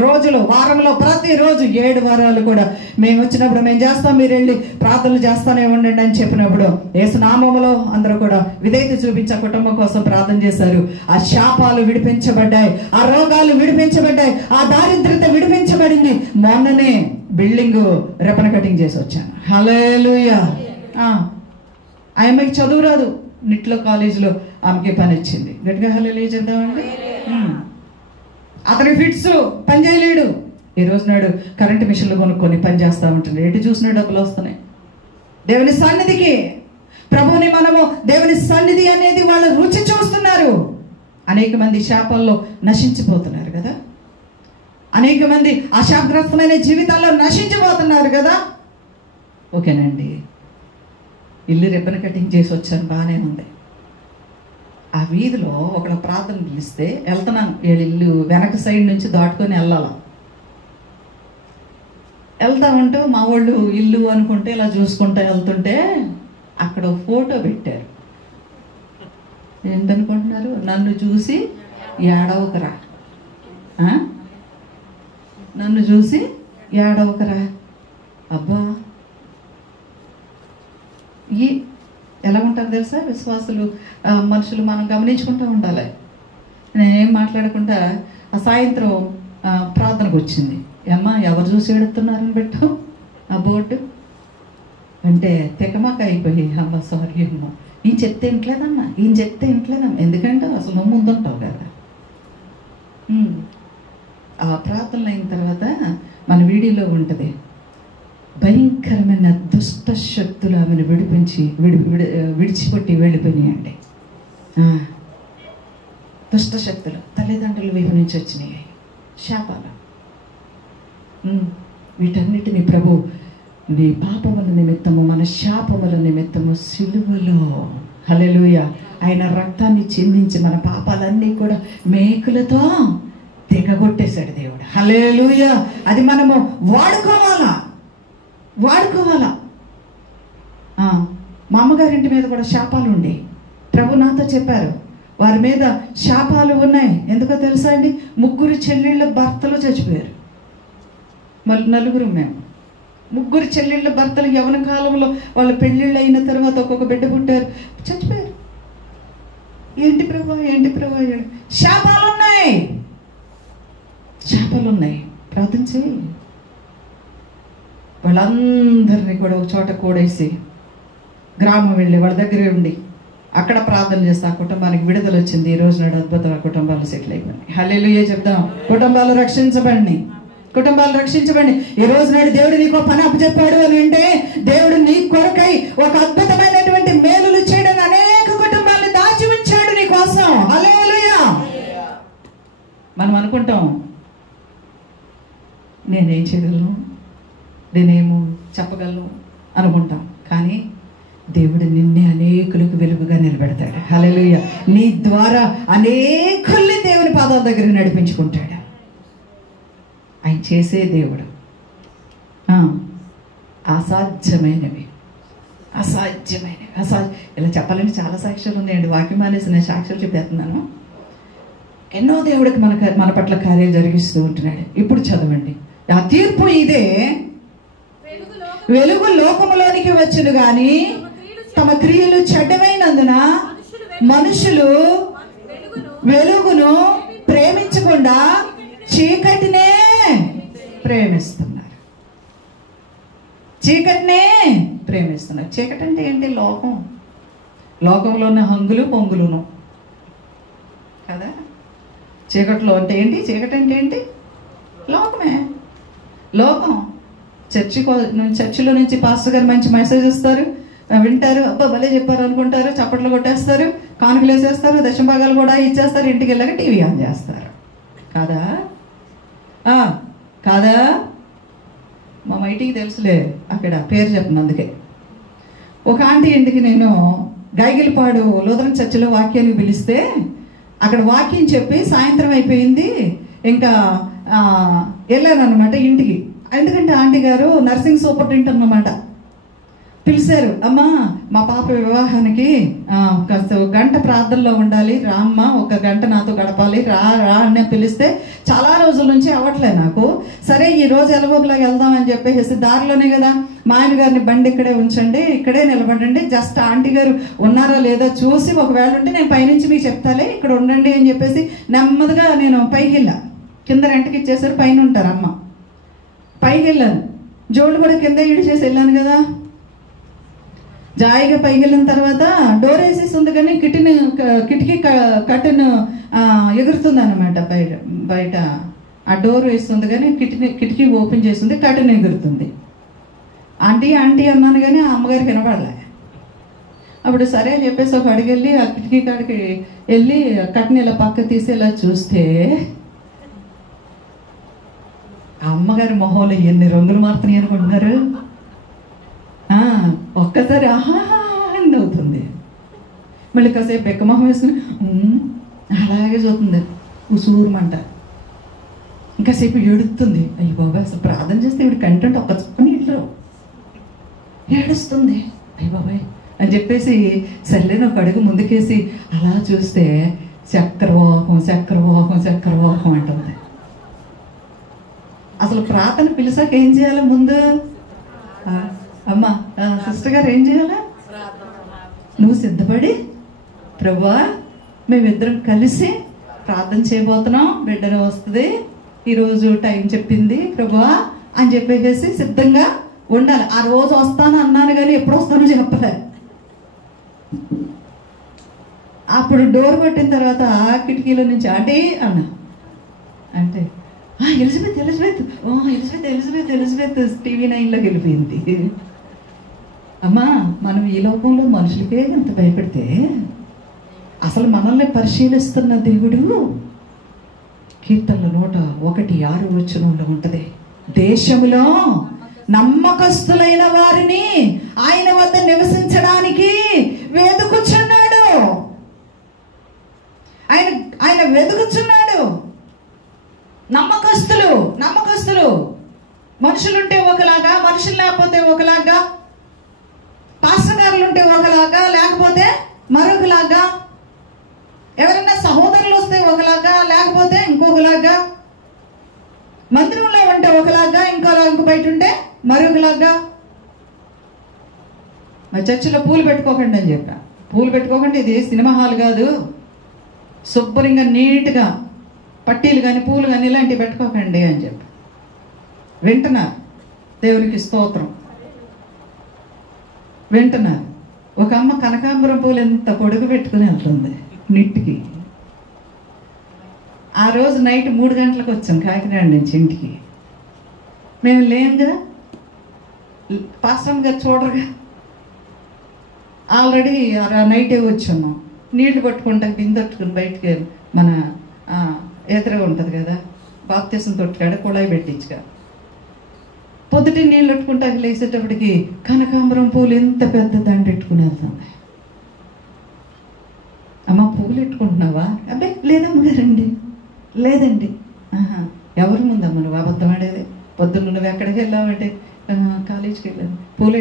రోజులు వారంలో ప్రతిరోజు 7 వారాలు కూడా మేము వచ్చినప్పుడు మేము చేస్తాం, మీరు వెళ్ళి ప్రార్థనలు చేస్తానే ఉండండి అని చెప్పినప్పుడు యేసు నామములో అందరూ కూడా విధేయత చూపించి ఆ కుటుంబం కోసం ప్రార్థన చేశారు. ఆ శాపాలు విడిపించబడ్డాయి, ఆ రోగాలు విడిపించబడ్డాయి, ఆ దారిద్ర్యత విడిపించబడింది. మొన్ననే బిల్డింగ్ రెపన కటింగ్ చేసి వచ్చాను. హల్లెలూయా. ఆ అమ్మాయికి చదువు రాదు, నిట్లో కాలేజీలో ఆమెకి పని వచ్చింది. గట్టిగా హల్లెలూయా చెప్దామండి. అతని ఫిట్స్ పని చేయలేడు. ఈ రోజు నాడు కరెంటు మిషన్లు కొనుక్కొని పని చేస్తూ ఉంటుంది. ఎటు చూసినా డబ్బులు వస్తున్నాయి. దేవుని సన్నిధికి, ప్రభువుని మనము దేవుని సన్నిధి అనేది వాళ్ళు రుచి చూస్తున్నారు. అనేక మంది శాపాల్లో నశించిపోతున్నారు కదా, అనేక మంది ఆ శాపగ్రస్తమైన జీవితాల్లో నశించిపోతున్నారు కదా. ఓకేనండి, ఇల్లు రిబ్బన్ కటింగ్ చేసి వచ్చాను, బాగానే ఉంది. ఆ వీధిలో ఒకళ్ళ ప్రార్థన పిలిస్తే వెళ్తున్నాను. వీళ్ళ ఇల్లు వెనక సైడ్ నుంచి దాటుకొని వెళ్తా ఉంటూ మా వాళ్ళు ఇల్లు అనుకుంటే ఇలా చూసుకుంటూ వెళ్తుంటే అక్కడ ఫోటో పెట్టారు. ఏంటనుకుంటున్నారు? నన్ను చూసి ఏడవకరా, నన్ను చూసి ఏడవకరా. అబ్బా, ఎలా ఉంటారు తెలుసా విశ్వాసులు, మనుషులు మనం గమనించుకుంటూ ఉండాలి. నేనేం మాట్లాడకుండా ఆ సాయంత్రం ప్రార్థనకు వచ్చింది. అమ్మా ఎవరు చూసి ఎడుతున్నారని పెట్టు ఆ బోర్డు అంటే తెకమాక అయిపోయి, అమ్మ సారీ అమ్మ, ఈయన చెప్తే ఇంట్లేదమ్మా, ఈయన చెప్తే ఇంట్లేదమ్మా. ఎందుకంటే అసలు నువ్వు ముందుంటావు కదా. ఆ ప్రార్థనలు అయిన తర్వాత మన వీడియోలో ఉంటుంది, భయంకరమైన దుష్ట శక్తులు ఆమెను విడిచిపెట్టి వెళ్ళిపోయినాయండి. దుష్ట శక్తులు తల్లిదండ్రుల వైపు నుంచి వచ్చినాయి శాపాలు. వీటన్నిటిని ప్రభు నీ పాపముల నిమిత్తము, మన శాపముల నిమిత్తము సిలువలో, హల్లెలూయా, ఆయన రక్తాన్ని చిందించి మన పాపాలన్నీ కూడా మేకులతో తెగగొట్టేశాడు దేవుడు. హల్లెలూయా. అది మనము వాడుకోవాలా. మా అమ్మగారింటి మీద కూడా శాపాలు ఉండి ప్రభు నాతో చెప్పారు, వారి మీద శాపాలు ఉన్నాయి. ఎందుకో తెలుసా అండి? 3 చెల్లెళ్ళ భర్తలు చచ్చిపోయారు. మళ్ళీ 4 మేము 3 చెల్లెళ్ళ భర్తలు యవ్వన కాలంలో వాళ్ళ పెళ్ళిళ్ళు అయిన తర్వాత ఒక్కొక్క బిడ్డ పుట్టారు, చచ్చిపోయారు. ఏంటి ప్రభు శాపాలు ఉన్నాయి. ప్రార్థన చేయి. వాళ్ళందరినీ కూడా ఒక చోట కూడేసి గ్రామం వెళ్ళి వాళ్ళ దగ్గర ఉండి అక్కడ ప్రార్థన చేస్తే ఆ కుటుంబానికి విడుదల వచ్చింది. ఈ రోజు నాడు అద్భుతమైన కుటుంబాలు సెటిల్ అయిపోయినాయి. హల్లెలూయా చెప్దాం. కుటుంబాలు రక్షించబడి ఈ రోజు నాడు దేవుడు నీకో పని అప్పచెప్పాడు అని అంటే దేవుడు నీ కొరకై ఒక అద్భుతమైనటువంటి మేలులు చేయడం అనేక కుటుంబాలను దాచి ఉంచాడు నీ కోసం. హల్లెలూయా. మనం అనుకుంటాం నేనేం చేయగలను, నేనేమో చెప్పగలను అనుకుంటాం. కానీ దేవుడు నిన్నే అనేకులకు వెలుగుగా నిలబెడతాడు. హల్లెలూయా. నీ ద్వారా అనేకుల్ని దేవుని పాదాల దగ్గర నడిపించుకుంటాడు. ఆయన చేసే దేవుడు. అసాధ్యమైనవి ఇలా చెప్పాలంటే చాలా సాక్ష్యాలు ఉన్నాయండి. వాక్యం మానేసి నేను సాక్ష్యాలు చెప్పేస్తున్నాను. ఎన్నో దేవుడికి మన పట్ల కార్యాలు జరిగిస్తూ ఉంటున్నాడు. ఇప్పుడు చదవండి. ఆ తీర్పు ఇదే, వెలుగు లోకములోనికి వచ్చును గాని తమ క్రియలు చెడ్డమైనందున మనుషులు వెలుగును ప్రేమించకుండా చీకటినే ప్రేమిస్తున్నారు. చీకటి అంటే ఏంటి? లోకంలో ఉన్న హంగులు పొంగులును కదా. చీకట్లో అంటే ఏంటి? చీకటి అంటే ఏంటి? లోకం. చర్చిలో నుంచి పాస్టర్ గారు మంచి మెసేజ్ ఇస్తారు, వింటారు, అబ్బా భలే చెప్పారు అనుకుంటారు, చప్పట్లు కొట్టేస్తారు, కానుకలు వేసేస్తారు, దశభాగాలు కూడా ఇచ్చేస్తారు, ఇంటికి వెళ్ళాక టీవీ ఆన్ చేస్తారు. కాదా? మా మైటికి తెలుసులే, అక్కడ పేరు చెప్పను. అందుకే ఒక ఆంటీ ఇంటికి నేను గైగిలిపాడు లూథరన్ చర్చిలో వాక్యానికి పిలిస్తే అక్కడ వాక్యం చెప్పి సాయంత్రం అయిపోయింది, ఇంకా వెళ్ళారనమాట ఇంటికి. ఎందుకంటే ఆంటీ గారు నర్సింగ్ సూపరింటెండెంట్ అన్నమాట. పిలిచారు, అమ్మా మా పాప వివాహానికి కాస్త గంట ప్రార్థనలో ఉండాలి, రా అమ్మ, ఒక గంట నాతో గడపాలి, రా రా అని పిలిస్తే చాలా రోజుల నుంచి అవ్వట్లే నాకు. సరే ఈ రోజు ఎలాగోలాగా వెళ్దామని చెప్పేసి దారిలోనే కదా, మా ఆయన గారిని బండి ఇక్కడే ఉంచండి, ఇక్కడే నిలబడండి, జస్ట్ ఆంటీ గారు ఉన్నారో లేదో చూసి ఒకవేళ ఉంటే నేను పైనుంచి మీకు చెప్తాలే, ఇక్కడ ఉండండి అని చెప్పేసి నెమ్మదిగా నేను పైకి వెళ్ళా. కింద రెంట్కి ఇచ్చేసారు, పైన ఉంటారు అమ్మ. పైకి వెళ్ళాను, జోళ్ళు కూడా కింద ఇడిచేసి వెళ్ళాను కదా. జాయిగా పైకి వెళ్ళిన తర్వాత డోర్ వేసేసి ఉంది కానీ కిటికీ కట్టెను ఎగురుతుంది అనమాట. బయట ఆ డోర్ వేస్తుంది కానీ కిటికీ ఓపెన్ చేస్తుంది, కట్టెను ఎగురుతుంది. ఆంటీ ఆంటీ అన్నాను కానీ ఆ అమ్మగారికి వినపడలే. అప్పుడు సరే అని చెప్పేసి ఒక అడిగి వెళ్ళి ఆ కిటికీ కాడికి వెళ్ళి కట్టెని ఇలా పక్క తీసి ఇలా చూస్తే ఆ అమ్మగారి మొహంలో ఎన్ని రంగులు మారుతున్నాయి అనుకుంటున్నారు. ఒక్కసారి ఆహా అని అవుతుంది, మళ్ళీ కాసేపు బెక్కమొహం వేసుకుని అలాగే చూస్తుంది, ఉసూరుమంట. ఇంకాసేపు ఏడుస్తుంది, అయ్యి బాబాయ్ అసలు ప్రార్థన చేస్తే ఇవి కంటెంట్ ఒక్క చెప్పని ఇట్లు ఏడుస్తుంది, అయ్యి బాబాయ్ అని చెప్పేసి సర్లేని ఒక అడుగు ముందుకేసి అలా చూస్తే చక్రవాహం చక్రవాహం చక్రవాహం అంటుంది. అసలు ప్రార్థన పిలిచాక ఏం చేయాలి ముందు? అమ్మా సిస్టర్ గారు ఏం చేయాలా? నువ్వు సిద్ధపడి ప్రభువా మేమిద్దరం కలిసి ప్రార్థన చేయబోతున్నాం, బిడ్డను వస్తుంది, ఈరోజు టైం చెప్పింది ప్రభువా అని చెప్పేసి సిద్ధంగా ఉండాలి. ఆ రోజు వస్తాను అన్నాను కానీ ఎప్పుడు వస్తానో చెప్పలే. అప్పుడు డోర్ పట్టిన తర్వాత ఆ కిటికీలో నుంచి ఆంటీ అన్నా అంటే Elizabeth Elizabeth Elizabeth Elizabeth Elizabeth TV9లోకి వెళ్ళిపోయింది. అమ్మా మనం ఈ లోకంలో మనుషులకే ఎంత భయపడితే అసలు మనల్ని పరిశీలిస్తున్న దేవుడు కీర్తనల 1:1-6 ఉంటది, దేశములో నమ్మకస్తులైన వారిని ఆయన వద్ద నివసించడానికి వెతుకుచున్నాడు. ఆయన వెతుకుచున్నాడు. నమ్మకస్తులు మనుషులుంటే ఒకలాగా, మనుషులు లేకపోతే ఒకలాగా, పాస్టర్ గారులు ఉంటే ఒకలాగా, లేకపోతే మరొకలాగా, ఎవరైనా సహోదరులు వస్తే ఒకలాగా, లేకపోతే ఇంకొకలాగా, మందిరంలో ఉంటే ఒకలాగా, ఇంకో బయట ఉంటే మరొకలాగా. మా చర్చిలో పూలు పెట్టుకోకండి అని చెప్పా. పూలు పెట్టుకోకండి, ఇది సినిమా హాల్ కాదు, శుభ్రంగా నీట్గా పట్టీలు కానీ పూలు కానీ ఇలాంటివి పెట్టుకోకండి అని చెప్పి వింటున్నారు. దేవునికి స్తోత్రం. వింటున్నారు. ఒక అమ్మ కనకాంబరం పూలు ఎంత పొడుగు పెట్టుకుని వెళ్తుంది నిట్టికి. ఆ రోజు నైట్ 3 గంటలకు వచ్చాం కాకినాడ నుంచి ఇంటికి. మేము లేంగా, పాస్టర్ గారు చూడరుగా, ఆల్రెడీ నైటే వచ్చాము. నీళ్లు పట్టుకుంటాం బిందెట్టుకుని బయటికి మన ఎదురుగా ఉంటుంది కదా బాప్తీసం తొట్టుకాడ కుళాయి పెట్టించుగా, పొద్దుటి నీళ్ళు పెట్టుకుంటా లేసేటప్పటికి కనకాంబరం పూలు ఎంత పెద్ద దండ పెట్టుకుని వెళ్తుంది. అమ్మ పూలు పెట్టుకుంటున్నావా? అబ్బాయి లేదమ్మగారండి. లేదండి. ఎవరి ముందమ్మ నువ్వు అబద్ధం ఆడేది? పొద్దున్న నువ్వు ఎక్కడికి వెళ్ళావంటే కాలేజీకి వెళ్ళాను. పూలు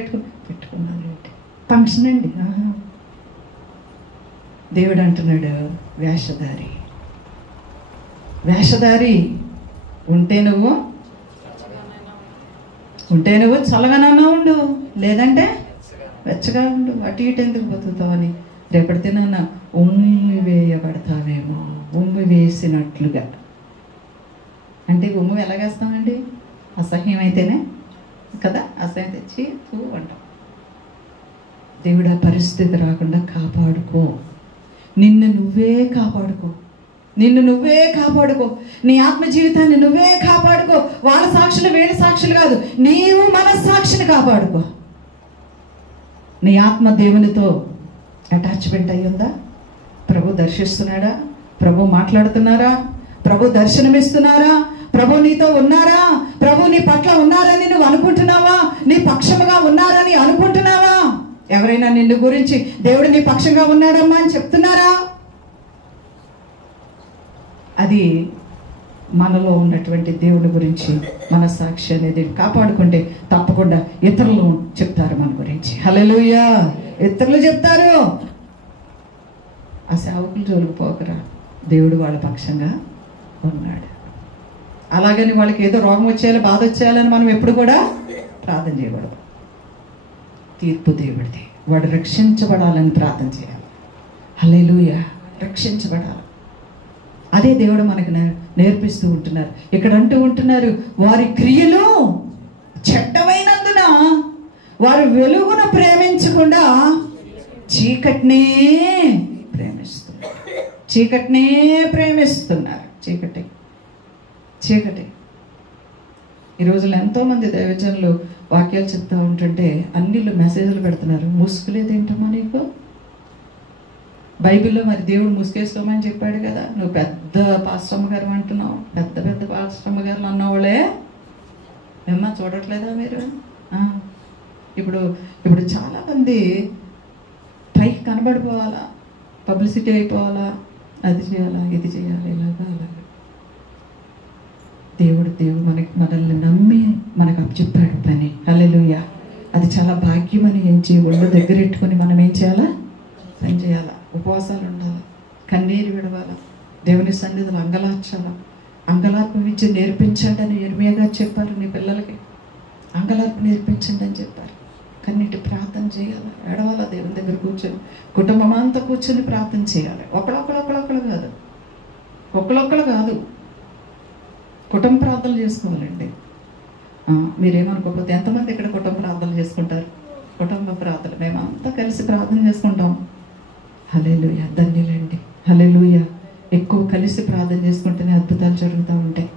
పెట్టుకున్నాను ఏంటి? ఫంక్షన్ అండి. దేవుడు అంటున్నాడు వేషధారి ఉంటే నువ్వు చల్లగానన్నా ఉండు, లేదంటే వెచ్చగా ఉండు. అటు ఇటు ఎందుకు బతుకుతావని రేపటి దినాన ఉమ్మి వేయబడతావేమో, ఉమ్మి వేసినట్లుగా. అంటే ఉమ్ము ఎలాగేస్తామండి? అసహ్యం అయితేనే కదా, అసహ్యం తెచ్చి అంటాం. దేవుడు ఆ పరిస్థితి రాకుండా కాపాడుకో, నిన్ను నువ్వే కాపాడుకో. నీ ఆత్మ జీవితాన్ని నువ్వే కాపాడుకో. వాళ్ళ సాక్షులు వీళ్ళ సాక్షులు కాదు, నీవు మన సాక్షిని కాపాడుకో. నీ ఆత్మ దేవునితో అటాచ్మెంట్ అయ్యిందా? ప్రభు దర్శిస్తున్నాడా? ప్రభు మాట్లాడుతున్నారా? ప్రభు దర్శనమిస్తున్నారా? ప్రభు నీతో ఉన్నారా? ప్రభు నీ పట్ల ఉన్నారని నువ్వు అనుకుంటున్నావా? నీ పక్షముగా ఉన్నారని అనుకుంటున్నావా? ఎవరైనా నిన్ను గురించి దేవుడు నీ పక్షంగా ఉన్నాడమ్మా అని చెప్తున్నారా? అది మనలో ఉన్నటువంటి దేవుడి గురించి మన సాక్షి అనేది కాపాడుకుంటే తప్పకుండా ఇతరులు చెప్తారు మన గురించి. హల్లెలూయా. ఇతరులు చెప్తారు. ఆ సేవకులు జోలికి పోకరా, దేవుడు వాళ్ళ పక్షంగా ఉన్నాడు. అలాగని వాళ్ళకి ఏదో రోగం వచ్చేయాలి, బాధ వచ్చేయాలని మనం ఎప్పుడు కూడా ప్రార్థన చేయకూడదు. తీర్పు దేవుడిది, వాడు రక్షించబడాలని ప్రార్థన చేయాలి. హల్లెలూయా. రక్షించబడాలి. అదే దేవుడు మనకు నేర్పిస్తూ ఉంటున్నారు. ఇక్కడ అంటూ ఉంటున్నారు, వారి క్రియలు చెడ్డమైనందున వారు వెలుగును ప్రేమించకుండా చీకటినే ప్రేమిస్తున్నారు. చీకటినే ప్రేమిస్తున్నారు. చీకటి చీకటి. ఈ రోజుల్లో ఎంతోమంది దైవజనులు వాక్యాలు చెప్తూ ఉంటుంటే అన్నిళ్ళు మెసేజ్లు పెడుతున్నారు. ముసుగులేదేంటమ్మా నీకు? బైబిల్లో మరి దేవుడు ముసుగేసుకోమని చెప్పాడు కదా. నువ్వు పెద్ద పాస్టమ్మ గారు అంటున్నావు. పెద్ద పెద్ద పాస్టమ్మ గారు అన్నవాళ్ళే ఏమ్మా చూడట్లేదా మీరు? ఇప్పుడు చాలామంది పైకి కనబడిపోవాలా, పబ్లిసిటీ అయిపోవాలా, అది చేయాలా, ఇది చేయాలి, ఇలాగా అలాగా. దేవుడు మనల్ని నమ్మి మనకు అప్పచెప్పాడు పని. హల్లెలూయా. అది చాలా భాగ్యమని ఎంచి ఒళ్ళు దగ్గరెట్టుకొని మనం ఏం చేయాలా? పని చేయాలా, ఉపవాసాలు ఉండాలి, కన్నీరు విడవాలా, దేవుని సన్నిధిలో అంగలార్చాలా. అంగలార్పు విద్య నేర్పించండి అని యెర్మీయా చెప్పారు. నీ పిల్లలకి అంగలార్పు నేర్పించండి అని చెప్పారు. కన్నీటి ప్రార్థన చేయాలి, ఏడవాలా, దేవుని దగ్గర కూర్చొని కుటుంబం అంతా కూర్చొని ప్రార్థన చేయాలి. ఒకళ్ళొక్కళ్ళు కాదు, ఒకళ్ళొక్కళ్ళు కాదు, కుటుంబ ప్రార్థనలు చేసుకోవాలండి. మీరేమనుకోకపోతే ఎంతమంది ఇక్కడ కుటుంబ ప్రార్థనలు చేసుకుంటారు? కుటుంబ ప్రార్థన మేమంతా కలిసి ప్రార్థన చేసుకుంటాం. హల్లెలూయా. ధన్యులండి. హల్లెలూయా. ఎక్కువ కలిసి ప్రార్థన చేసుకుంటేనే అద్భుతాలు జరుగుతూ ఉంటాయి.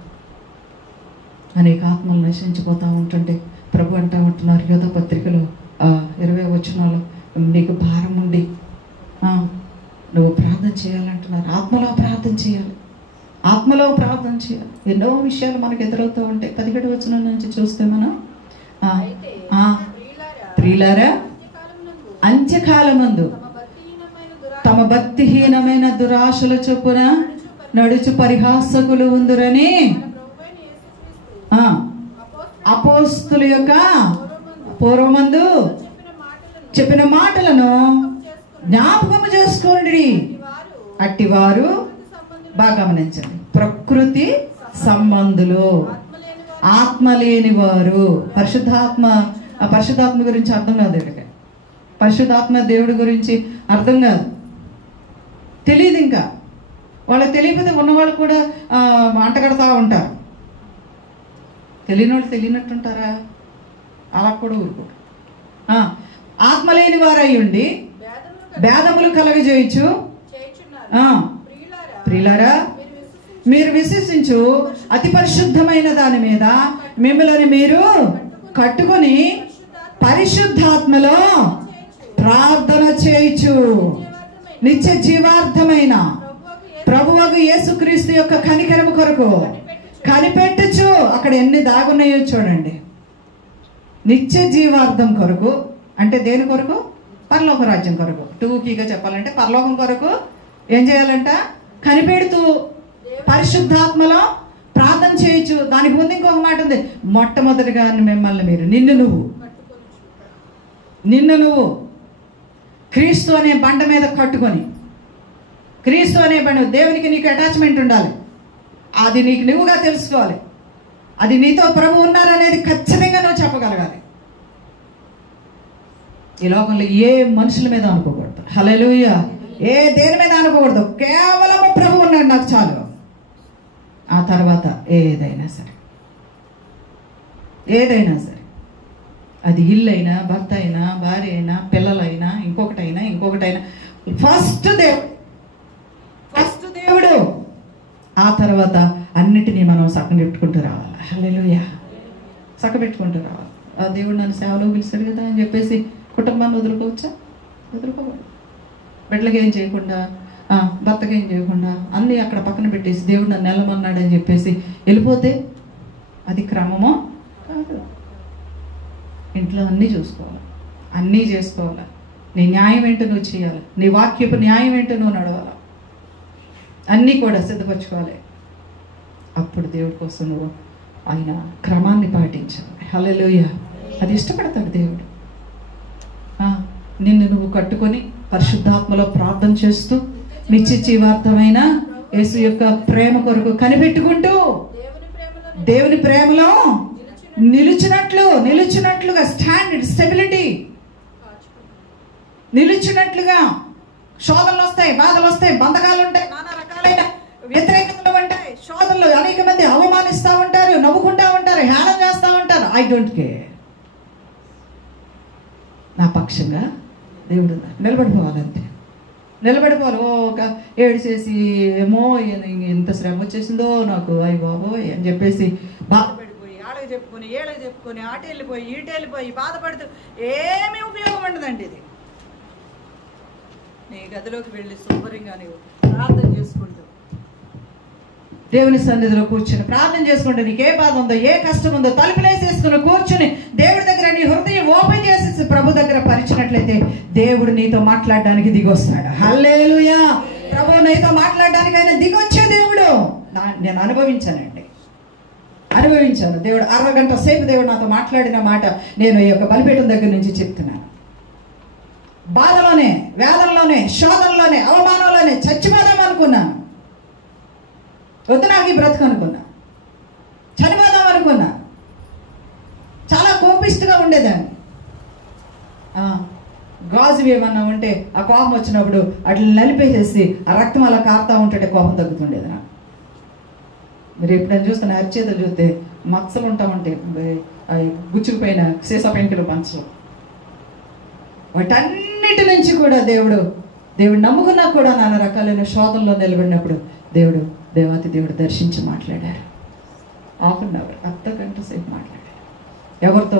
అనేక ఆత్మలు నశించిపోతూ ఉంటుంటే ప్రభు అంటూ ఉంటున్నారు యోధ పత్రికలో 20వ వచనంలో, నీకు భారం ఉండి నువ్వు ప్రార్థన చేయాలంటున్నారు. ఆత్మలో ప్రార్థన చేయాలి, ఆత్మలో ప్రార్థన చేయాలి. ఎన్నో విషయాలు మనకు ఎదురవుతూ ఉంటాయి. 17వ వచనం నుంచి చూస్తే మనం ప్రియులారా, అంత్యకాలమందు తమ భక్తిహీనమైన దురాశల చొప్పున నడుచు పరిహాసకులు ఉందురని అపోస్తుల యొక్క పూర్వమందు చెప్పిన మాటలను జ్ఞాపకము చేసుకోండి. అట్టివారు బాగా గమనించండి. ప్రకృతి సంబంధులు, ఆత్మ లేని వారు. పరిశుద్ధాత్మ గురించి అర్థం కాదు వీళ్ళకి. పరిశుద్ధాత్మ దేవుడి గురించి అర్థం కాదు, తెలియదు. ఇంకా వాళ్ళకి తెలియకపోతే ఉన్నవాళ్ళు కూడా అంటగడతా ఉంటారు. తెలియని వాళ్ళు తెలియనట్టుంటారా? అలా కూడా ఊరుకోరు. ఆత్మ లేని వారై ఉండి భేదములు కలగజేయచ్చు. ప్రియులారా, మీరు విశ్వసించు అతి పరిశుద్ధమైన దాని మీద మిమ్మల్ని మీరు కట్టుకొని పరిశుద్ధాత్మలో ప్రార్థన చేయొచ్చు. నిత్య జీవార్థమైన ప్రభువగు యేసుక్రీస్తు యొక్క కనికరము కొరకు కనిపెట్టచ్చు. అక్కడ ఎన్ని దాగున్నాయో చూడండి. నిత్య జీవార్థం కొరకు అంటే దేని కొరకు? పరలోక రాజ్యం కొరకు. టూకీగా చెప్పాలంటే పరలోకం కొరకు ఏం చేయాలంట? కనిపెడుతూ పరిశుద్ధాత్మలో ప్రార్థన చేయొచ్చు. దానికి ముందు ఇంకొక మాట ఉంది. మొట్టమొదటిగా మిమ్మల్ని మీరు నిన్ను నువ్వు క్రీస్తు అనే బండ మీద కట్టుకొని, క్రీస్తు అనే బండ, దేవునికి నీకు అటాచ్మెంట్ ఉండాలి. అది నీకు నువ్వుగా తెలుసుకోవాలి. అది నీతో ప్రభు ఉన్నారనేది ఖచ్చితంగా నువ్వు చెప్పగలగాలి. ఈ లోకంలో ఏ మనుషుల మీద అనుకోకూడదు. హల్లెలూయా. ఏ దేని మీద అనుకోకూడదు. కేవలం ప్రభు ఉన్నాడు నాకు చాలు. ఆ తర్వాత ఏదైనా సరే అది ఇల్లు అయినా, భర్త అయినా, భార్య అయినా, పిల్లలైనా, ఇంకొకటైనా ఫస్ట్ దేవుడు. ఆ తర్వాత అన్నిటినీ మనం చక్కబెట్టుకుంటూ రావాలి. హల్లెలూయా. చక్కబెట్టుకుంటూ రావాలి. ఆ దేవుడు నన్ను సేవలో పిలిచాడు కదా అని చెప్పేసి కుటుంబాన్ని వదులుకోవచ్చా? వదులుకోకూడదు. బిడ్డలకి ఏం చేయకుండా, భర్తకి ఏం చేయకుండా అన్నీ అక్కడ పక్కన పెట్టేసి దేవుడు నన్ను నిలమన్నాడని చెప్పేసి వెళ్ళిపోతే అది క్రమమో కాదు. ఇంట్లో అన్నీ చూసుకోవాలి, అన్నీ చేసుకోవాలి. నీ న్యాయం ఏంటో నువ్వు చేయాలి, నీ వాక్యపు న్యాయం ఏంటో నువ్వు నడవాలి, అన్నీ కూడా సిద్ధపరచుకోవాలి. అప్పుడు దేవుడి కోసం నువ్వు ఆయన క్రమాన్ని పాటించాలి. హల్లెలూయా. అది ఇష్టపడతాడు దేవుడు. నిన్ను నువ్వు కట్టుకొని పరిశుద్ధాత్మలో ప్రార్థన చేస్తూ నిత్య జీవార్థమైన యేసు యొక్క ప్రేమ కొరకు కనిపెట్టుకుంటూ దేవుని ప్రేమలో నిలుచున్నట్లుగా స్టెబిలిటీ, నిలుచున్నట్లుగా. శోధనలు వస్తాయి, బాధలు వస్తాయి, బంధకాలు ఉంటాయి, నానా రకాలైన వ్యతిరేకతలు ఉంటాయి, శోధనలు. అనేక మంది అవమానిస్తూ ఉంటారు, నవ్వుకుంటా ఉంటారు, హేళన చేస్తూ ఉంటారు. I don't care. నా పక్షంగా దేవుడు నిలబడిపోవాలంతే, నిలబడిపోవాలి. ఒక ఏడు చేసి ఏమో ఎంత శ్రమ వచ్చేసిందో నాకు, అయ్యి బాబోయ్ అని చెప్పేసి బాధపడిపోయి ఆడకి చెప్పుకొని ఏళ్ళకి చెప్పుకొని ఆట వెళ్ళిపోయి ఈట వెళ్ళిపోయి బాధపడుతూ ఏమీ ఉపయోగం ఉండదండి. ఇది నీ గదిలోకి వెళ్ళి శుభ్రంగా నీవు ప్రార్థన చేసుకుంటూ దేవుని సన్నిధిలో కూర్చొని ప్రార్థన చేసుకుంటే నీకు ఏ బాధ ఉందో, ఏ కష్టం ఉందో తలుపులేసేసుకుని కూర్చొని దేవుడి దగ్గర నీ హృదయం ఓపెన్ చేసేసి ప్రభు దగ్గర పరిచినట్లయితే దేవుడు నీతో మాట్లాడడానికి దిగొస్తాడు. హల్లెలూయా. ప్రభు నీతో మాట్లాడడానికి ఆయన దిగొచ్చే దేవుడు. నేను అనుభవించాను. దేవుడు అరగంట సేపు దేవుడు నాతో మాట్లాడిన మాట నేను ఈ యొక్క బలిపీఠం దగ్గర నుంచి చెప్తున్నాను. బాధలోనే, వేదనలోనే, శోధనలోనే, అవమానంలోనే చచ్చిపోదాం అనుకున్నాను. వద్దు నాకు ఈ బ్రతుకు అనుకున్నా, చనిపోదాం అనుకున్నా, చాలా కోపిష్టిగా ఉండేదాన్ని. గాజు ఏమన్నా ఉంటే ఆ కోపం వచ్చినప్పుడు అట్లా నలిపేసేసి ఆ రక్తం అలా కారుతూ ఉంటే కోపం తగ్గుతుండేది నాకు. మీరు ఎప్పుడైనా చూస్తున్న అరిచేతలు చూస్తే మచ్చలు ఉంటా ఉంటాయి, గుచ్చుకుపోయిన సీసా పెంకులు పంచలు. వాటన్నిటి నుంచి కూడా దేవుడు నమ్ముకున్నా కూడా నానా రకాలైన శోధనలో నిలబడినప్పుడు దేవాతి దేవుడు దర్శించి మాట్లాడారు. హాఫ్ అన్ అవర్, అర్ధగంట సేపు మాట్లాడారు. ఎవరితో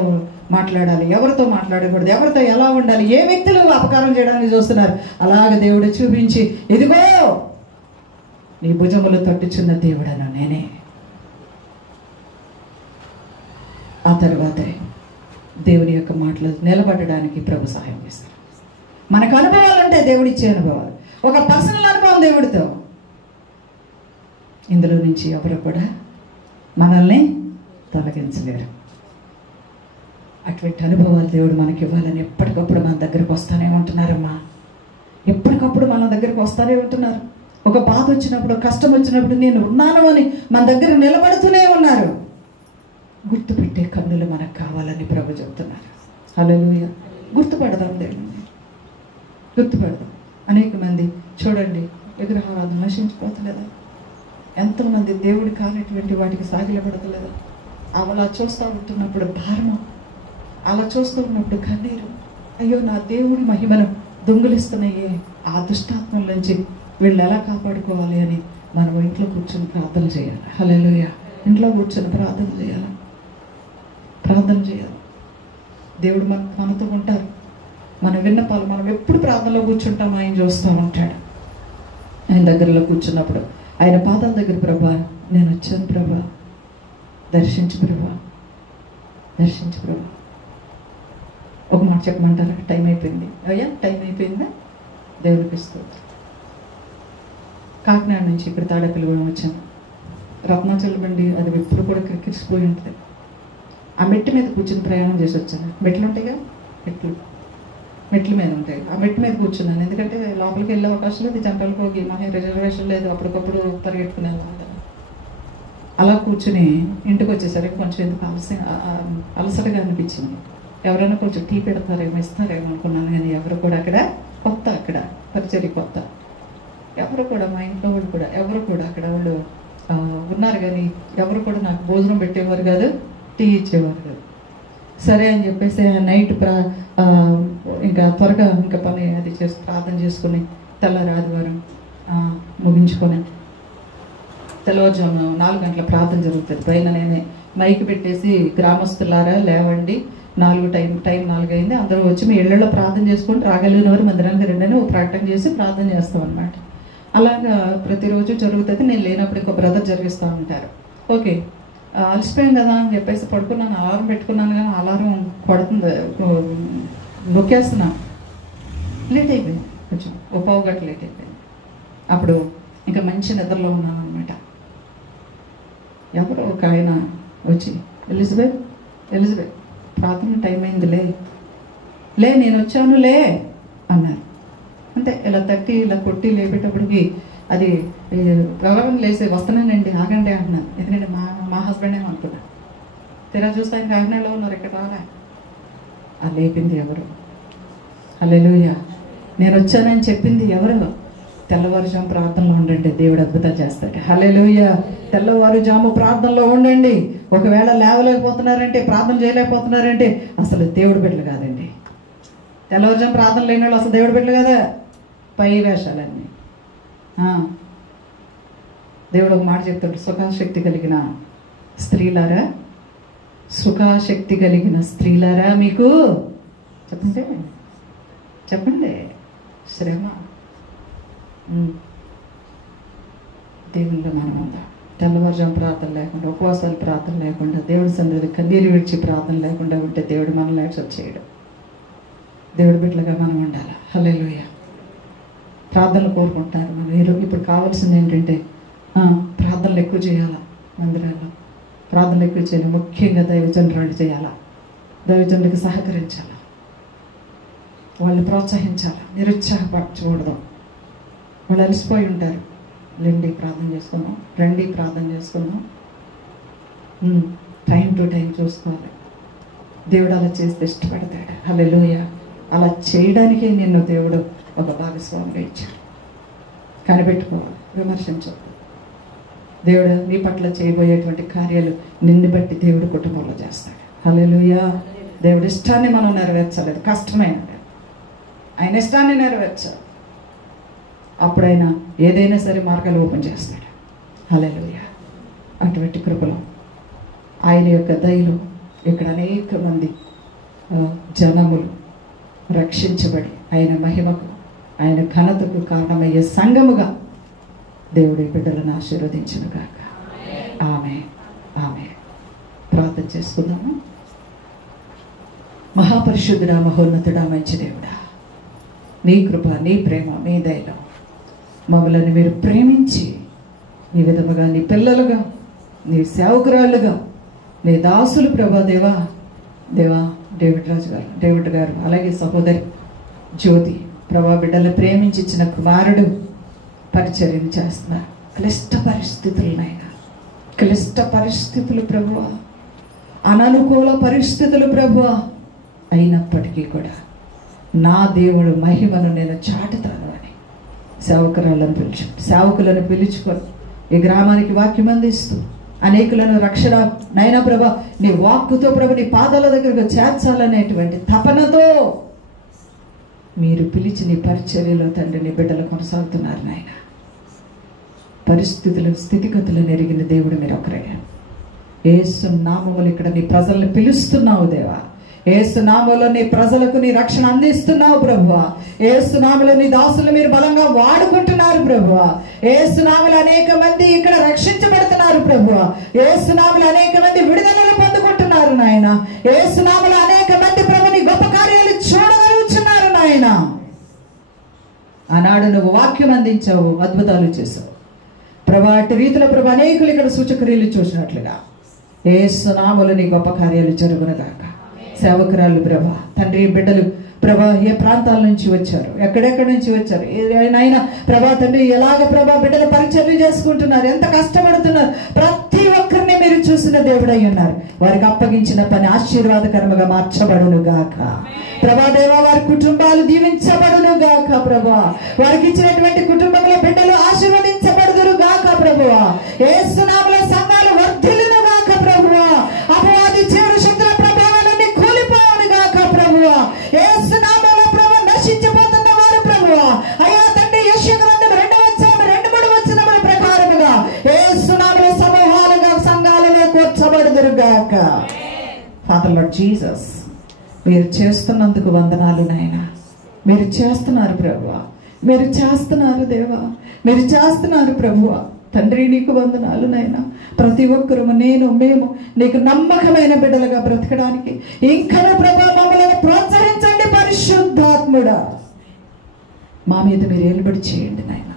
మాట్లాడాలి, ఎవరితో మాట్లాడకూడదు, ఎవరితో ఎలా ఉండాలి, ఏ వ్యక్తులు అపకారం చేయడానికి చూస్తున్నారు, అలాగే దేవుడు చూపించి ఇదిగో నీ భుజములు తట్టుచున్న దేవుడను నేనే. ఆ తర్వాతే దేవుని యొక్క మాటలు నిలబడడానికి ప్రభు సహాయం చేస్తారు. మనకు అనుభవాలు ఉంటాయి, దేవుడిచ్చే అనుభవాలు, ఒక పర్సనల్ అనుభవం దేవుడితో. ఇందులో నుంచి ఎవరు కూడా మనల్ని తొలగించలేరు. అటువంటి అనుభవాలు దేవుడు మనకి ఇవ్వాలని ఎప్పటికప్పుడు మన దగ్గరకు వస్తానే ఉంటున్నారమ్మా. ఎప్పటికప్పుడు మన దగ్గరకు వస్తానే ఉంటున్నారు. ఒక బాధ వచ్చినప్పుడు, కష్టం వచ్చినప్పుడు నేను ఉన్నాను అని మన దగ్గర నిలబడుతూనే ఉన్నారు. గుర్తుపెట్టే కన్నులు మనకు కావాలని ప్రభు చెబుతున్నారు. హల్లెలూయా. గుర్తుపడదాం, దేవుడిని గుర్తుపడదాం. అనేక మంది చూడండి విగ్రహారాధన నశించిపోతలేదా? ఎంతోమంది దేవుడు కానిటువంటి వాటికి సాగిలపడతలేదా? అలా చూస్తూ ఉంటున్నప్పుడు భారము, అలా చూస్తూ ఉన్నప్పుడు కన్నీరు, అయ్యో నా దేవుడి మహిమను దొంగిలిస్తున్నాయే, ఆ దుష్టాత్మల నుంచి వీళ్ళు ఎలా కాపాడుకోవాలి అని మనం ఇంట్లో కూర్చొని ప్రార్థన చేయాలి. హల్లెలూయా. ఇంట్లో కూర్చొని ప్రార్థన చేయాలి. దేవుడు మనతో ఉంటారు. మన విన్నపాలు మనం ఎప్పుడు ప్రార్థనలో కూర్చుంటాం, ఆయన చూస్తూ ఉంటాడు. ఆయన దగ్గరలో కూర్చున్నప్పుడు ఆయన పాదాల దగ్గర, ప్రభా నేను వచ్చాను ప్రభా, దర్శించు ప్రభా. ఒక మాట చెప్పమంటారా? టైం అయిపోయింది. అయ్యా టైం అయిపోయిందా? దేవుడికి స్తోత్రం. కాకినాడ నుంచి ఇక్కడ తాడేపల్లిగూడెం వచ్చాను. రత్నాచల బండి అది ఎప్పుడు కూడా కిరిసిపోయి ఉంటుంది. ఆ మెట్టు మీద కూర్చుని ప్రయాణం చేసి వచ్చాను. మెట్లు ఉంటాయిగా, మెట్ల మీద ఉంటాయి. ఆ మెట్టు మీద కూర్చున్నాను, ఎందుకంటే లోపలికి వెళ్ళే అవకాశం లేదు, జనరల్ పోగి మా రిజర్వేషన్ లేదు, అప్పటికప్పుడు పరిగెట్టుకునే వాళ్ళు. అలా కూర్చుని ఇంటికి వచ్చేసరికి కొంచెం ఎందుకు అలసటగా అనిపించింది. ఎవరైనా కొంచెం టీ పెడతారేమో, ఇస్తారేమో అనుకున్నాను. కానీ ఎవరు కూడా అక్కడ పరిచర్య కొత్త, ఎవరు కూడా మా ఇంట్లో వాళ్ళు కూడా ఎవరు కూడా అక్కడ వాళ్ళు ఉన్నారు, కానీ ఎవరు కూడా నాకు భోజనం పెట్టేవారు కాదు, టీ ఇచ్చేవారు కాదు. సరే అని చెప్పేసి నైట్ ఇంకా త్వరగా ఇంకా పని అది చేసి ప్రార్థన చేసుకుని తెల్లారి ఆదివారం ముగించుకొని తెల్లవారుజామున 4 గంటల ప్రార్థన జరుగుతుంది. పైన నేనే మైక్ పెట్టేసి గ్రామస్తులారా లేవండి, 4 టైం 4 అయింది, అందరూ వచ్చి మీ ఇళ్లలో ప్రార్థన చేసుకొని రాగలిగిన వారు మందిరానికి రండి ఒక ప్రకటన చేసి ప్రార్థన చేస్తాం అన్నమాట. అలాగా ప్రతిరోజు జరుగుతుంది. నేను లేనప్పుడు ఇంకో బ్రదర్ జరిగిస్తూ ఉంటారు. ఓకే, అలసిపోయాం కదా అని చెప్పేసి పడుకున్నాను. అలారం పెట్టుకున్నాను, కానీ అలారం కొడుతుంది, నొక్కేస్తున్నాను. లేట్ అయిపోయింది, కొంచెం ఓ పావు గంట లేట్ అయిపోయింది. అప్పుడు ఇంకా మంచి నిద్రలో ఉన్నాను అనమాట. ఎవరో ఒక ఆయన వచ్చి, ఎలిజబెత్ ప్రార్థన టైం అయింది, లే నేను వచ్చాను లే అన్నారు. అంతే ఇలా తట్టి ఇలా కొట్టి లేపేటప్పటికి అది గౌరవం లేసి వస్తున్నానండి ఆగండి అంటున్నాను. ఎందుకంటే మా హస్బెండ్ ఏమో అనుకున్నాను. తెరా చూస్తే ఆయన కాకినాడలో ఉన్నారు, ఇక్కడ రాలే. ఆ లేపింది ఎవరు? హల్లెలూయా. నేను వచ్చానని చెప్పింది ఎవరు? తెల్లవారుజాము ప్రార్థనలో ఉండండి, దేవుడు అద్భుతం చేస్తాడు. హల్లెలూయా. తెల్లవారుజాము ప్రార్థనలో ఉండండి. ఒకవేళ లేవలేకపోతున్నారంటే, ప్రార్థన చేయలేకపోతున్నారంటే అసలు దేవుడు బిడ్డలు కాదండి. తెల్లవారుజాము ప్రార్థన లేని వాళ్ళు అసలు దేవుడు బిడ్డలు కదా, పై వేషాలన్నీ. దేవుడు ఒక మాట చెప్తాడు, సుఖాశక్తి కలిగిన స్త్రీలారా మీకు చెప్పండి శ్రమ. దేవునిలో మనం ఉందా? తెల్లవారుజాము ప్రార్థన లేకుండా, ఉపవాసాలు ప్రార్థన లేకుండా, దేవుడి సన్నిధిలో కన్నీరు విడిచి ప్రార్థన లేకుండా ఉంటే దేవుడు మనల్ని యాక్సెప్ట్ చేయడు. దేవుడి బిడ్డలుగా మనం ఉండాలి. హల్లెలూయా. ప్రార్థనలు కోరుకుంటున్నారు మనం. ఇప్పుడు కావాల్సింది ఏంటంటే ప్రార్థనలు ఎక్కువ చేయాలా, మందిరాల్లో ప్రార్థనలు ఎక్కువ చేయాలి. ముఖ్యంగా దైవజనులు చేయాలా, దైవజనులకు సహకరించాలా, వాళ్ళని ప్రోత్సహించాలా, నిరుత్సాహపరచకూడదు. వాళ్ళు అలసిపోయి ఉంటారు. రండి ప్రార్థన చేసుకుందాం. టైం టు టైం చూసుకోవాలి. దేవుడు అలా చేస్తే ఇష్టపడతాడు. హల్లెలూయా. అలా చేయడానికే నిన్ను దేవుడు ఒక భాగస్వామిగా ఇచ్చాడు. కనిపెట్టుకోవాలి, విమర్శించవద్దు. దేవుడు నీ పట్ల చేయబోయేటువంటి కార్యాలు నిన్ను బట్టి దేవుడు కుటుంబంలో చేస్తాడు. హల్లెలూయా. దేవుడి ఇష్టాన్ని మనం నెరవేర్చలేదు, కష్టమైనది. ఆయన ఇష్టాన్ని నెరవేర్చాలి. అప్పుడైనా ఏదైనా సరే మార్గాలు ఓపెన్ చేస్తాడు. హల్లెలూయా. అటువంటి కృపలో ఆయన యొక్క దయలో ఇక్కడ అనేక మంది జనములు రక్షించబడి ఆయన మహిమకు, ఆయన ఘనతకు కారణమయ్యే సంఘముగా దేవుడి బిడ్డలను ఆశీర్వదించును గాక. ఆమె ప్రార్థన చేసుకుందాము. మహాపరిశుద్ధుడా, మహోన్నతుడా, మంచి దేవుడా, నీ కృప, నీ ప్రేమ, నీ దయలో మమ్మల్ని మీరు ప్రేమించి ఈ విధముగా నీ పిల్లలుగా, నీ సేవకురాళ్ళుగా, నీ దాసులు ప్రభా దేవా డేవిడ్ గారు అలాగే సహోదరి జ్యోతి ప్రభా బిడ్డలు ప్రేమించి ఇచ్చిన కుమారుడు పరిచర్యను చేస్తున్నారు. క్లిష్ట పరిస్థితులు ప్రభువా, అననుకూల పరిస్థితులు ప్రభువా, అయినప్పటికీ కూడా నా దేవుడు మహిమను నేను చాటుతాను అని సేవకులను పిలుచుకొని ఈ గ్రామానికి వాక్యం అందిస్తూ అనేకులను రక్షణ నైనా ప్రభా నీ వాక్కుతో ప్రభు నీ పాదాల దగ్గరకు చేర్చాలనేటువంటి తపనతో మీరు పిలిచి నీ పరిచర్యలో తండ్రి నీ బిడ్డలు కొనసాగుతున్నారు నాయన. స్థితిగతులను ఎరిగిన దేవుడు మీరు ఒకరే. యేసు నామములో ఇక్కడ నీ ప్రజలను పిలుస్తున్నావు దేవా. యేసు నామములో నీ ప్రజలకు నీ రక్షణ అందిస్తున్నావు ప్రభువా. యేసు నామములో నీ దాసులు మీరు బలంగా వాడుకుంటున్నారు ప్రభువా. యేసు నామములో అనేక మంది ఇక్కడ రక్షించబడుతున్నారు ప్రభువా. యేసు నామములో అనేక మంది విడుదలను పొందుకుంటున్నారు నాయన. యేసు నామములో అనేక మంది ప్రభు నీ గొప్ప కార్యాలు చూడగలుగుతున్నారు నాయన. ఆనాడు నువ్వు వాక్యం అందించావు, అద్భుతాలు చేసావు ప్రభా. అటు రీతిలో ప్రభు అనేకులు ఇక్కడ సూచక్రియలు చూసినట్లుగా యేసు నామములో నీ గొప్ప కార్యాలు జరుగునుగాక. సేవకురాలు ప్రభా తండ్రి బిడ్డలు ప్రభా ఏ ప్రాంతాల నుంచి వచ్చారు, ఎక్కడెక్కడి నుంచి వచ్చారు నాయన ప్రభా తండ్రి, ఎలాగ ప్రభా బిడ్డలు పరిచర్య చేసుకుంటున్నారు, ఎంత కష్టపడుతున్నారు, ప్రతి ఒక్కరిని మీరు చూసిన దేవుడై ఉన్నారు. వారికి అప్పగించిన పని ఆశీర్వాదకరముగా మార్చబడును గాక ప్రభా దేవా. వారి కుటుంబాలు దీవించబడును గాక ప్రభా. వారికి ఇచ్చినటువంటి కుటుంబంలో బిడ్డలు ఆశీర్వదించబడుదురు గాక ప్రభువా. యేసు నామములో సంఘాలు వర్ధిల్లును గాక ప్రభువా. అపవాది చివరి శక్తుల ప్రభావాలన్నీ కూలిపోవును గాక ప్రభువా. యేసు నామములో ప్రభు నశించిపోతున్న వారు ప్రభువా అయ్యా తండ్రి యెషయా గ్రంథం 2:2-3 వచనముల ప్రకారముగా యేసు నామములో సమూహాలుగా సంఘాలలో కూర్చబడుదురు గాక. ఫాదర్ లార్డ్ జీసస్, మీరు చేస్తున్నందుకు వందనాలు నాయన. మీరు చేస్తున్నారు ప్రభువా, మీరు చేస్తున్నారు దేవా, మీరు చేస్తున్నారు ప్రభువా. తండ్రి నీకు వందనాలు నాయన. ప్రతి ఒక్కరు మేము నీకు నమ్మకమైన బిడ్డలుగా బ్రతకడానికి ఇంకా ప్రభా మమ్మల్ని ప్రోత్సహించండి పరిశుద్ధాత్ముడా. మా మీద మీరు ఏలుబడి చేయండి నాయన.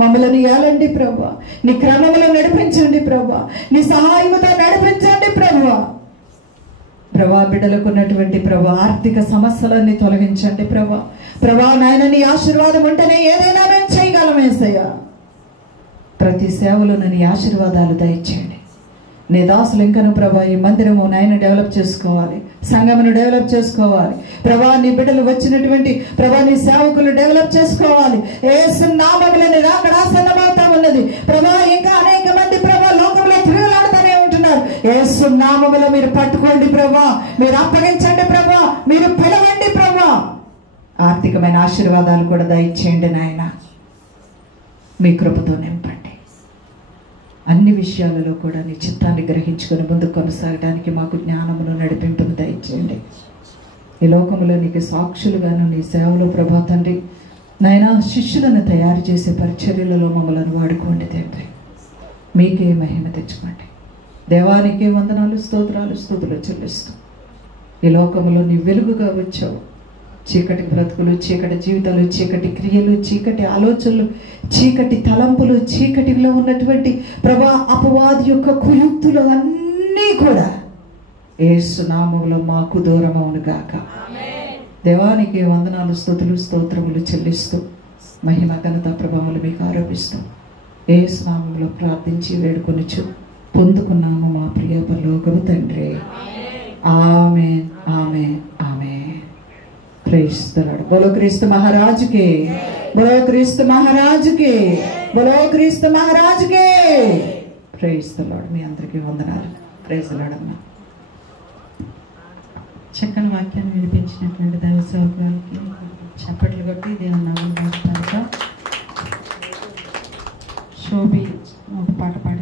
మమ్మల్ని ఏలండి ప్రభువా, నీ క్రమంలో నడిపించండి ప్రభువా, నీ సహాయముతో నడిపించండి ప్రభువా. ప్రభా బిడ్డలకు ఉన్నటువంటి ప్రభా ఆర్థిక సమస్యలన్నీ తొలగించండి ప్రభా. ప్రభా నాయన నీ ఆశీర్వాదం ఉంటేనే ఏదైనా మేము చేయగలం యేసయ్యా. ప్రతి సేవలో నీ ఆశీర్వాదాలు దయచేయండి. నీ దాసులు ఇంకను ప్రభా ఈ మందిరము నాయన డెవలప్ చేసుకోవాలి, సంఘమును డెవలప్ చేసుకోవాలి ప్రభా. నీ బిడ్డలు వచ్చినటువంటి ప్రభా నీ సేవకులు డెవలప్ చేసుకోవాలి. యేసు నామములో రాకడ ఆసన్నమవుతా ఉన్నది ప్రభా. ఇంకా అనేక మంది ప్రభా లోకంలో తిరుగులాడుతూనే ఉంటున్నారు. యేసు నామములో మీరు పట్టుకోండి ప్రభా, మీరు అప్పగించండి ప్రభా, మీరు పిలవండి ప్రభా. ఆర్థికమైన ఆశీర్వాదాలు కూడా దయచేయండి నాయన. మీ కృపతో నింపండి. అన్ని విషయాలలో కూడా నీ చిత్తాన్ని గ్రహించుకొని ముందుకు కొనసాగడానికి మాకు జ్ఞానమును నడిపింపును దయచేయండి. ఈ లోకంలో నీకు సాక్షులుగాను నీ సేవలో ప్రభా తండ్రి నాయన శిష్యులను తయారు చేసే పరిచర్యలలో మమ్మల్ని వాడుకోండి తండ్రి. మీకే మహిమ తెచ్చుకోండి. దేవానికే వందనాలు, స్తోత్రాలు, స్తుతులు చెల్లిస్తూ ఈ లోకంలో నీ వెలుగుగా వచ్చావు. చీకటి బ్రతుకులు, చీకటి జీవితాలు, చీకటి క్రియలు, చీకటి ఆలోచనలు, చీకటి తలంపులు, చీకటిలో ఉన్నటువంటి ప్రభా అపవాది యొక్క కుయుక్తులు అన్నీ కూడా యేసు నామములో మాకు దూరమవును గాక. దేవానికి వందనాలు, స్తుతులు, స్తోత్రములు చెల్లిస్తూ మహిమ ఘనత ప్రభావాలు మీకు ఆరోపిస్తూ యేసు నామములో ప్రార్థించి వేడుకొనుచు పొందుకున్నాము మా ప్రియ పరలోకపు తండ్రి. Amen, amen, amen. Praise the lord. బోలో క్రీస్తు మహారాజుకే, బోలో క్రీస్తు మహారాజుకే, బోలో క్రీస్తు మహారాజుకే. Praise the lord. మీ అందరికీ వందనాలు. ప్రైజ్ ది లార్డ్ అమ్మా. చక్కని వాక్యాన్ని వినిపించినటువంటి దైవ సేవకులకి చప్పట్లు కొట్టి దేవుని నామమున స్తోత్రం. శోభి ఒక పాట పాడి